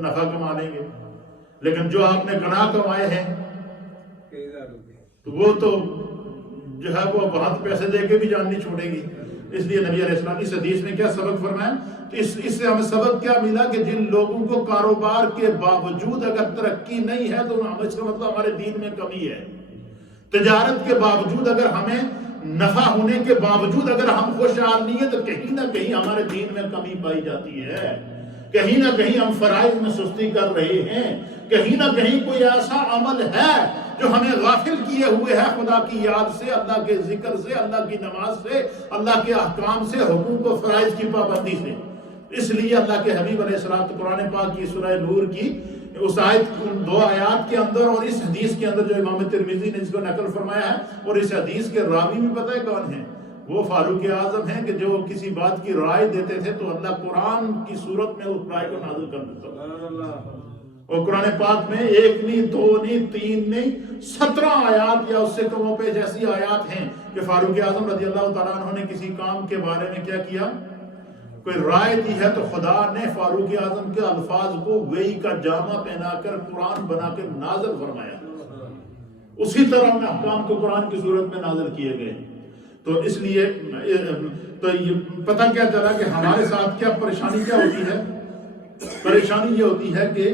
نفع کما لیں گے، لیکن جو آپ نے گناہ کمائے ہیں وہ تو جو ہے وہ بہت پیسے دے کے بھی جان نہیں چھوڑے گی. اس لیے نبی علیہ السلام اس حدیث میں کیا سبق فرمایا؟ اس سے ہمیں سبق کیا ملا کہ جن لوگوں کو کاروبار کے باوجود اگر ترقی نہیں ہے تو اس کا مطلب ہمارے دین میں کمی ہے. تجارت کے باوجود اگر ہمیں نفع ہونے کے باوجود اگر ہم خوشحال نہیں ہیں تو کہیں نہ کہیں ہمارے دین میں کمی پائی جاتی ہے، کہیں نہ کہیں ہم فرائض میں سستی کر رہے ہیں، کہیں نہ کہیں کوئی ایسا عمل ہے جو ہمیں غافل کیے ہوئے ہے خدا کی یاد سے، اللہ کے ذکر سے، اللہ کی نماز سے، اللہ کے احکام سے، حقوق و فرائض کی پابندی سے. اس لیے اللہ کے حبیب علیہ السلام قرآن پاک کی سورہ نور کی اس آیت 2 آیات کے اندر اور اس حدیث کے اندر جو امام ترمذی نے اس کو نقل فرمایا ہے، اور اس حدیث کے راوی بھی پتہ ہے کون ہیں؟ وہ فاروق اعظم ہیں کہ جو کسی بات کی رائے دیتے تھے تو اللہ قرآن کی صورت میں اس رائے کو نازل کر دیتا. اور قرآن پاک میں 1 نہیں 2 نہیں 3 نہیں 17 آیات یا اس سے کم و بیش ایسی آیات ہیں کہ فاروق اعظم رضی اللہ تعالیٰ عنہ نے کسی کام کے بارے میں کیا کیا، کوئی رائے دی ہے تو خدا نے فاروق اعظم کے الفاظ کو وحی کا جامہ پہنا کر قرآن بنا کے نازل فرمایا. اسی طرح میں احکام کو قرآن کی صورت میں نازل کیے گئے. تو اس لیے تو یہ پتہ کیا چلا کہ ہمارے ساتھ کیا پریشانی کیا ہوتی ہے؟ پریشانی یہ ہوتی ہے کہ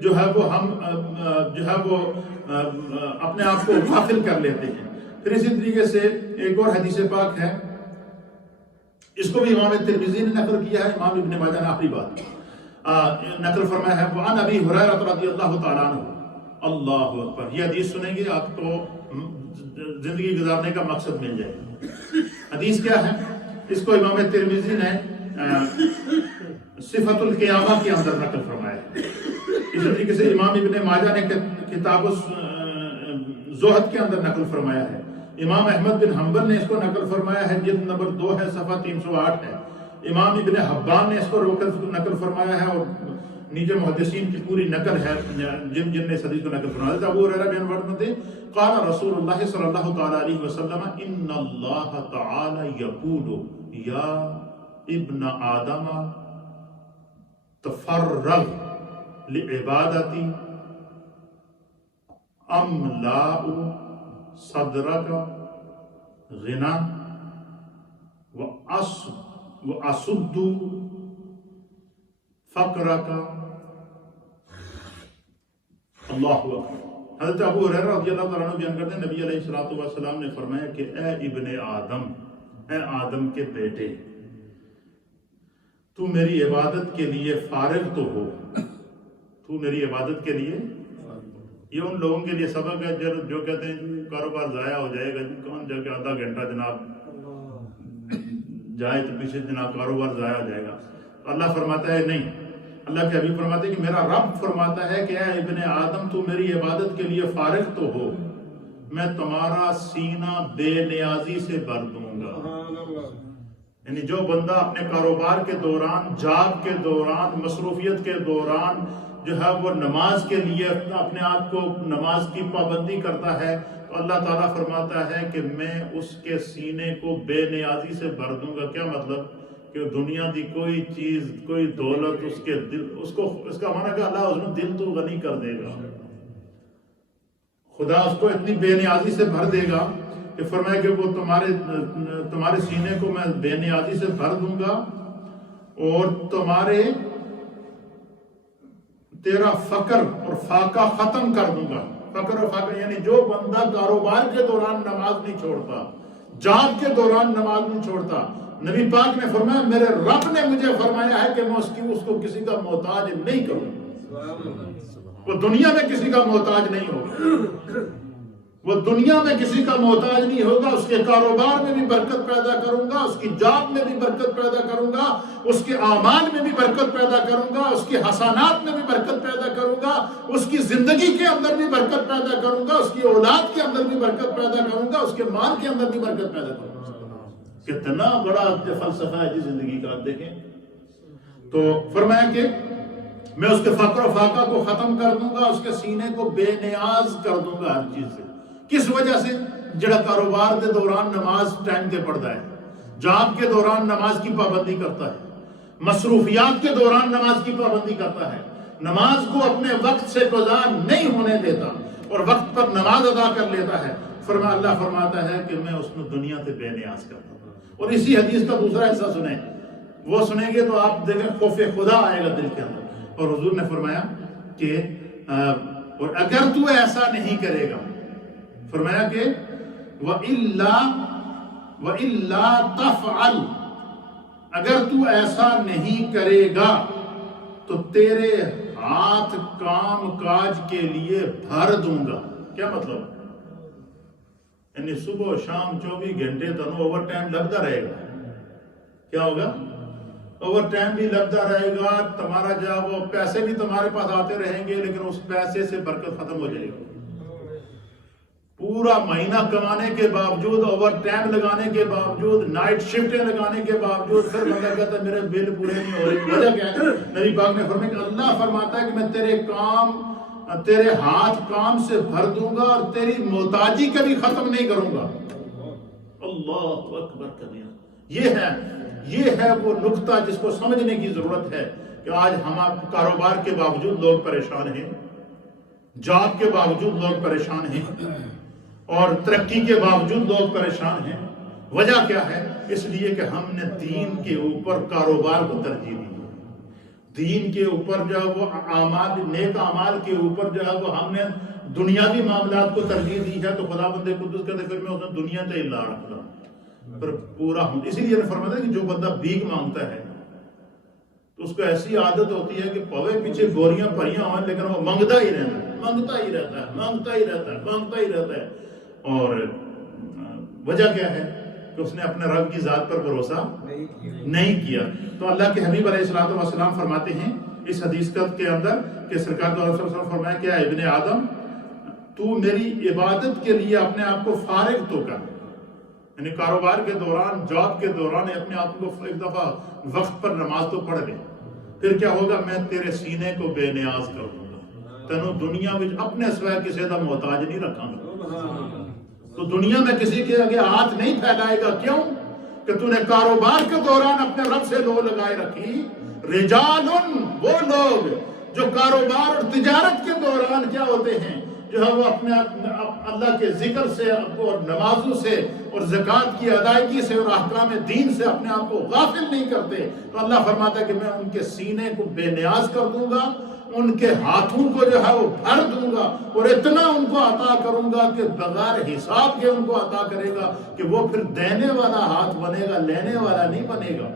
جو ہے وہ ہم جو ہے وہ اپنے آپ کو غافل کر لیتے ہیں. پھر اسی طریقے سے ایک اور حدیث پاک ہے، اس کو بھی امام ترمذی نے نقل کیا ہے، امام ابن ماجہ نے آخری بات نقل فرمایا ہے. وعن ابی ہریرہ رضی اللہ تعالیٰ عنہ. اللہ اکبر. یہ حدیث سنیں گے آپ کو زندگی گزارنے کا مقصد مل جائے گا. حدیث کیا ہے؟ اس کو امام ترمذی نے صفت القیامہ کے اندر نقل فرمایا ہے. اسی طریقے سے امام ابن ماجہ نے کتاب الزہد کے اندر نقل فرمایا ہے. امام احمد بن حنبل نے اس کو نقل فرمایا ہے، جلد نمبر 2 ہے، صفحہ 308 ہے. امام ابن حبان نے اس کو نقل فرمایا ہے، اور نیچے محدثین کی پوری نقل ہے جن نے اس حدیث کو نقل فرمایا ہے. ابو ہریرہ بیان فرماتے ہیں قال رسول اللہ صلی اللہ تعالی علیہ وسلم ان اللہ تعالی یقول یا ابن آدم تفرغ لعبادتی املاء صدرک غنا واسد فقرک. اللہ اکبر. حضرت ابو ہریرہ رضی اللہ تعالیٰ عنہ بیان کرتے ہیں نبی علیہ الصلوۃ والسلام نے فرمایا کہ اے ابن آدم، اے آدم کے بیٹے، تو میری عبادت کے لیے فارغ تو ہو. تو میری عبادت کے لیے، یہ ان لوگوں کے لیے سبق ہے جو کہتے ہیں کاروبار ضائع ہو جائے گا، کون جا کے آدھا گھنٹہ جناب جائے تو پیچھے جناب کاروبار ضائع ہو جائے گا. اللہ فرماتا ہے نہیں. اللہ کے حبیب فرماتے ہیں کہ میرا رب فرماتا ہے کہ اے ابن آدم تو میری عبادت کے لیے فارغ تو ہو، میں تمہارا سینہ بے نیازی سے بھر دوں گا. یعنی جو بندہ اپنے کاروبار کے دوران، جاب کے دوران، مصروفیت کے دوران جو ہے وہ نماز کے لیے اپنے آپ کو نماز کی پابندی کرتا ہے، تو اللہ تعالیٰ فرماتا ہے کہ میں اس کے سینے کو بے نیازی سے بھر دوں گا. کیا مطلب؟ کہ دنیا دی کوئی چیز، کوئی دولت اس کے دل، اس کا معنی کہ اللہ اس میں دل تو غنی کر دے گا. خدا اس کو اتنی بے نیازی سے بھر دے گا کہ فرمایا کہ وہ تمہارے سینے کو میں بے نیازی سے بھر دوں گا، اور تیرا فقر اور فاقہ ختم کر دوں گا. فقر اور فاقہ یعنی جو بندہ کاروبار کے دوران نماز نہیں چھوڑتا، جاب کے دوران نماز نہیں چھوڑتا، نبی پاک نے فرمایا میرے رب نے مجھے فرمایا ہے کہ میں اس کو کسی کا محتاج نہیں کروں. وہ دنیا میں کسی کا محتاج نہیں ہوگا، وہ دنیا میں کسی کا محتاج نہیں ہوگا. اس کے کاروبار میں بھی برکت پیدا کروں گا، اس کی جاب میں بھی برکت پیدا کروں گا، اس کے اعمال میں بھی برکت پیدا کروں گا، اس کے حسنات میں بھی برکت پیدا کروں گا، اس کی زندگی کے اندر بھی برکت پیدا کروں گا، اس کی اولاد کے اندر بھی برکت پیدا کروں گا، اس کے مال کے اندر بھی برکت پیدا کروں گا. کتنا بڑا فلسفہ ہے جی زندگی کا، آپ دیکھیں. تو فرمایا کہ میں اس کے فقر و فاقہ کو ختم کر دوں گا، اس کے سینے کو بے نیاز کر دوں گا ہر چیز سے. کس وجہ سے؟ جڑا کاروبار کے دوران نماز ٹائم تے پڑھتا ہے، جاب کے دوران نماز کی پابندی کرتا ہے، مصروفیات کے دوران نماز کی پابندی کرتا ہے، نماز کو اپنے وقت سے گزار نہیں ہونے دیتا اور وقت پر نماز ادا کر لیتا ہے. اللہ فرماتا ہے کہ میں اس میں دنیا سے بے نیاز کرتا ہوں. اور اسی حدیث کا دوسرا حصہ سنیں، وہ سنیں گے تو آپ دیکھیں خوف خدا آئے گا دل کے اندر. اور حضور نے فرمایا کہ اور اگر تو ایسا نہیں کرے گا، فرمایا کہ وَإِلَّا تَفْعَلْ، اگر تو ایسا نہیں کرے گا تو تیرے ہاتھ کام کاج کے لیے بھر دوں گا. کیا مطلب؟ یعنی صبح و شام 24 گھنٹے تنو اوور ٹائم لگتا رہے گا. کیا ہوگا؟ اوور ٹائم بھی لگتا رہے گا. تمہارا جب وہ پیسے بھی تمہارے پاس آتے رہیں گے، لیکن اس پیسے سے برکت ختم ہو جائے گی. پورا مہینہ کمانے کے باوجود، اوور ٹائم لگانے کے باوجود، نائٹ شفٹیں لگانے کے باوجود پھر بندہ کہتا ہے میرے بل پورے نہیں ہو رہے. وجہ کیا ہے؟ نبی پاک نے فرمایا کہ اللہ فرماتا ہے کہ میں تیرے ہاتھ کام سے بھر دوں گا اور تیری محتاجی کبھی ختم نہیں کروں گا. اللہ اکبر کبیرہ. یہ ہے وہ نقطہ جس کو سمجھنے کی ضرورت ہے کہ آج ہم کاروبار کے باوجود لوگ پریشان ہیں، جاب کے باوجود لوگ پریشان ہیں، اور ترقی کے باوجود لوگ پریشان ہیں. وجہ کیا ہے؟ اس لیے کہ ہم نے دین کے اوپر کاروبار کو ترجیح دی. دین کے اوپر جو ہے وہ اعمال، نیک اعمال کے اوپر جو ہے وہ ہم نے دنیاوی معاملات کو ترجیح دی ہے. تو خدا بندے قدس کہتے پھر میں اس نے دنیا تے لا رکھتا پر پورا ہوں. اسی لیے فرماتا ہے کہ جو بندہ بھیک مانگتا ہے تو اس کو ایسی عادت ہوتی ہے کہ پوے پیچھے گوریاں بھریاں ہوئیں لیکن وہ مانگتا ہی رہتا ہے، مانگتا ہی رہتا ہے، مانگتا ہی رہتا ہے، مانگتا ہی رہتا ہے. اور وجہ کیا ہے؟ کہ اس نے اپنے رب کی ذات پر بھروسہ نہیں کیا. تو اللہ کے حبیب علیہ الصلوۃ والسلام فرماتے ہیں اس حدیث کے اندر کہ سرکار صلی اللہ علیہ وسلم فرمایا کہ اے ابن آدم، تو میری عبادت کے لیے اپنے آپ کو فارغ تو کر. یعنی کاروبار کے دوران، جاب کے دوران اپنے آپ کو ایک دفعہ وقت پر نماز تو پڑھ لے. پھر کیا ہوگا؟ میں تیرے سینے کو بے نیاز کر دوں گا. تینوں دنیا میں اپنے سوائے کسی کا محتاج نہیں رکھاں گا. تو دنیا میں کسی کے آگے ہاتھ نہیں پھیلائے گا. کیوں؟ کہ تو نے کاروبار کے دوران اپنے رب سے لو لگائے رکھی. رجال، وہ لوگ جو کاروبار اور تجارت کے دوران کیا ہوتے ہیں، جو ہے وہ اپنے اللہ کے ذکر سے اور نمازوں سے اور زکوٰۃ کی ادائیگی سے اور احکام دین سے اپنے آپ کو غافل نہیں کرتے. تو اللہ فرماتا ہے کہ میں ان کے سینے کو بے نیاز کر دوں گا، ان کے ہاتھوں کو جو ہے وہ بھر دوں گا، اور اتنا ان کو عطا کروں گا کہ بغیر حساب کے ان کو عطا کرے گا کہ وہ پھر دینے والا ہاتھ بنے گا، لینے والا نہیں بنے گا.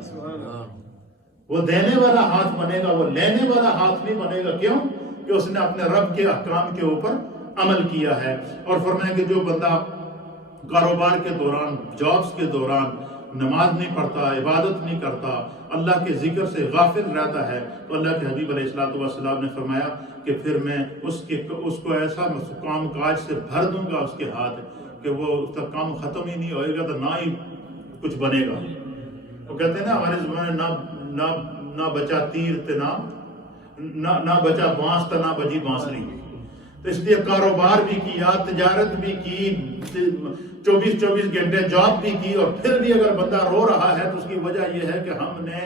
وہ دینے والا ہاتھ بنے گا، وہ لینے والا ہاتھ نہیں بنے گا. کیوں؟ کہ اس نے اپنے رب کے احکام کے اوپر عمل کیا ہے. اور فرمایا کہ جو بندہ کاروبار کے دوران، جابز کے دوران نماز نہیں پڑھتا، عبادت نہیں کرتا، اللہ کے ذکر سے غافل رہتا ہے، تو اللہ کے حبیب علیہ السلام نے فرمایا کہ پھر میں اس کو ایسا کام کاج سے بھر دوں گا اس کے ہاتھ کہ وہ اس کا کام ختم ہی نہیں ہوئے گا تو نہ ہی کچھ بنے گا۔ وہ کہتے ہیں نا ہمارے زمانے نہ بچا تیر تے نہ بچا بانس تے نہ بجی بانسری۔ تو اس لیے کاروبار بھی کیا، تجارت بھی کی، 24 گھنٹے جاب بھی کی، اور پھر بھی اگر بندہ رو رہا ہے تو اس کی وجہ یہ ہے کہ ہم نے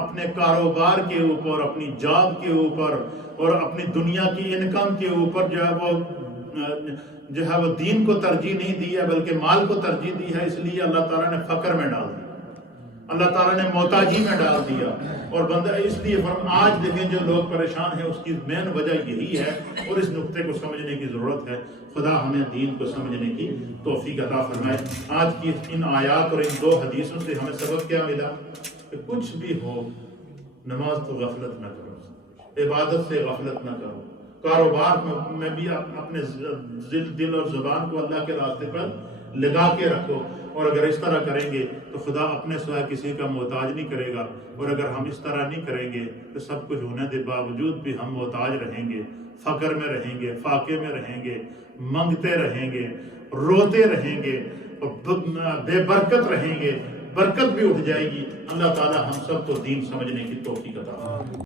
اپنے کاروبار کے اوپر، اپنی جاب کے اوپر اور اپنی دنیا کی انکم کے اوپر جو ہے وہ دین کو ترجیح نہیں دی ہے بلکہ مال کو ترجیح دی ہے۔ اس لیے اللہ تعالیٰ نے فقر میں ڈال دیا، اللہ تعالیٰ نے محتاجی میں ڈال دیا، اور بندہ اس لیے آج دیکھیں جو لوگ پریشان ہیں اس کی مین وجہ یہی ہے، اور اس نقطے کو سمجھنے کی ضرورت ہے۔ خدا ہمیں دین کو سمجھنے کی توفیق عطا فرمائے۔ آج کی ان آیات اور ان 2 حدیثوں سے ہمیں سبق کیا ملا کہ کچھ بھی ہو، نماز تو غفلت نہ کرو، عبادت سے غفلت نہ کرو، کاروبار میں بھی اپنے دل اور زبان کو اللہ کے راستے پر لگا کے رکھو، اور اگر اس طرح کریں گے تو خدا اپنے سوا کسی کا محتاج نہیں کرے گا، اور اگر ہم اس طرح نہیں کریں گے تو سب کچھ ہونے کے باوجود بھی ہم محتاج رہیں گے، فقر میں رہیں گے، فاقے میں رہیں گے، منگتے رہیں گے، روتے رہیں گے، اور بے برکت رہیں گے، برکت بھی اٹھ جائے گی۔ اللہ تعالی ہم سب کو دین سمجھنے کی توفیق عطا فرمائے۔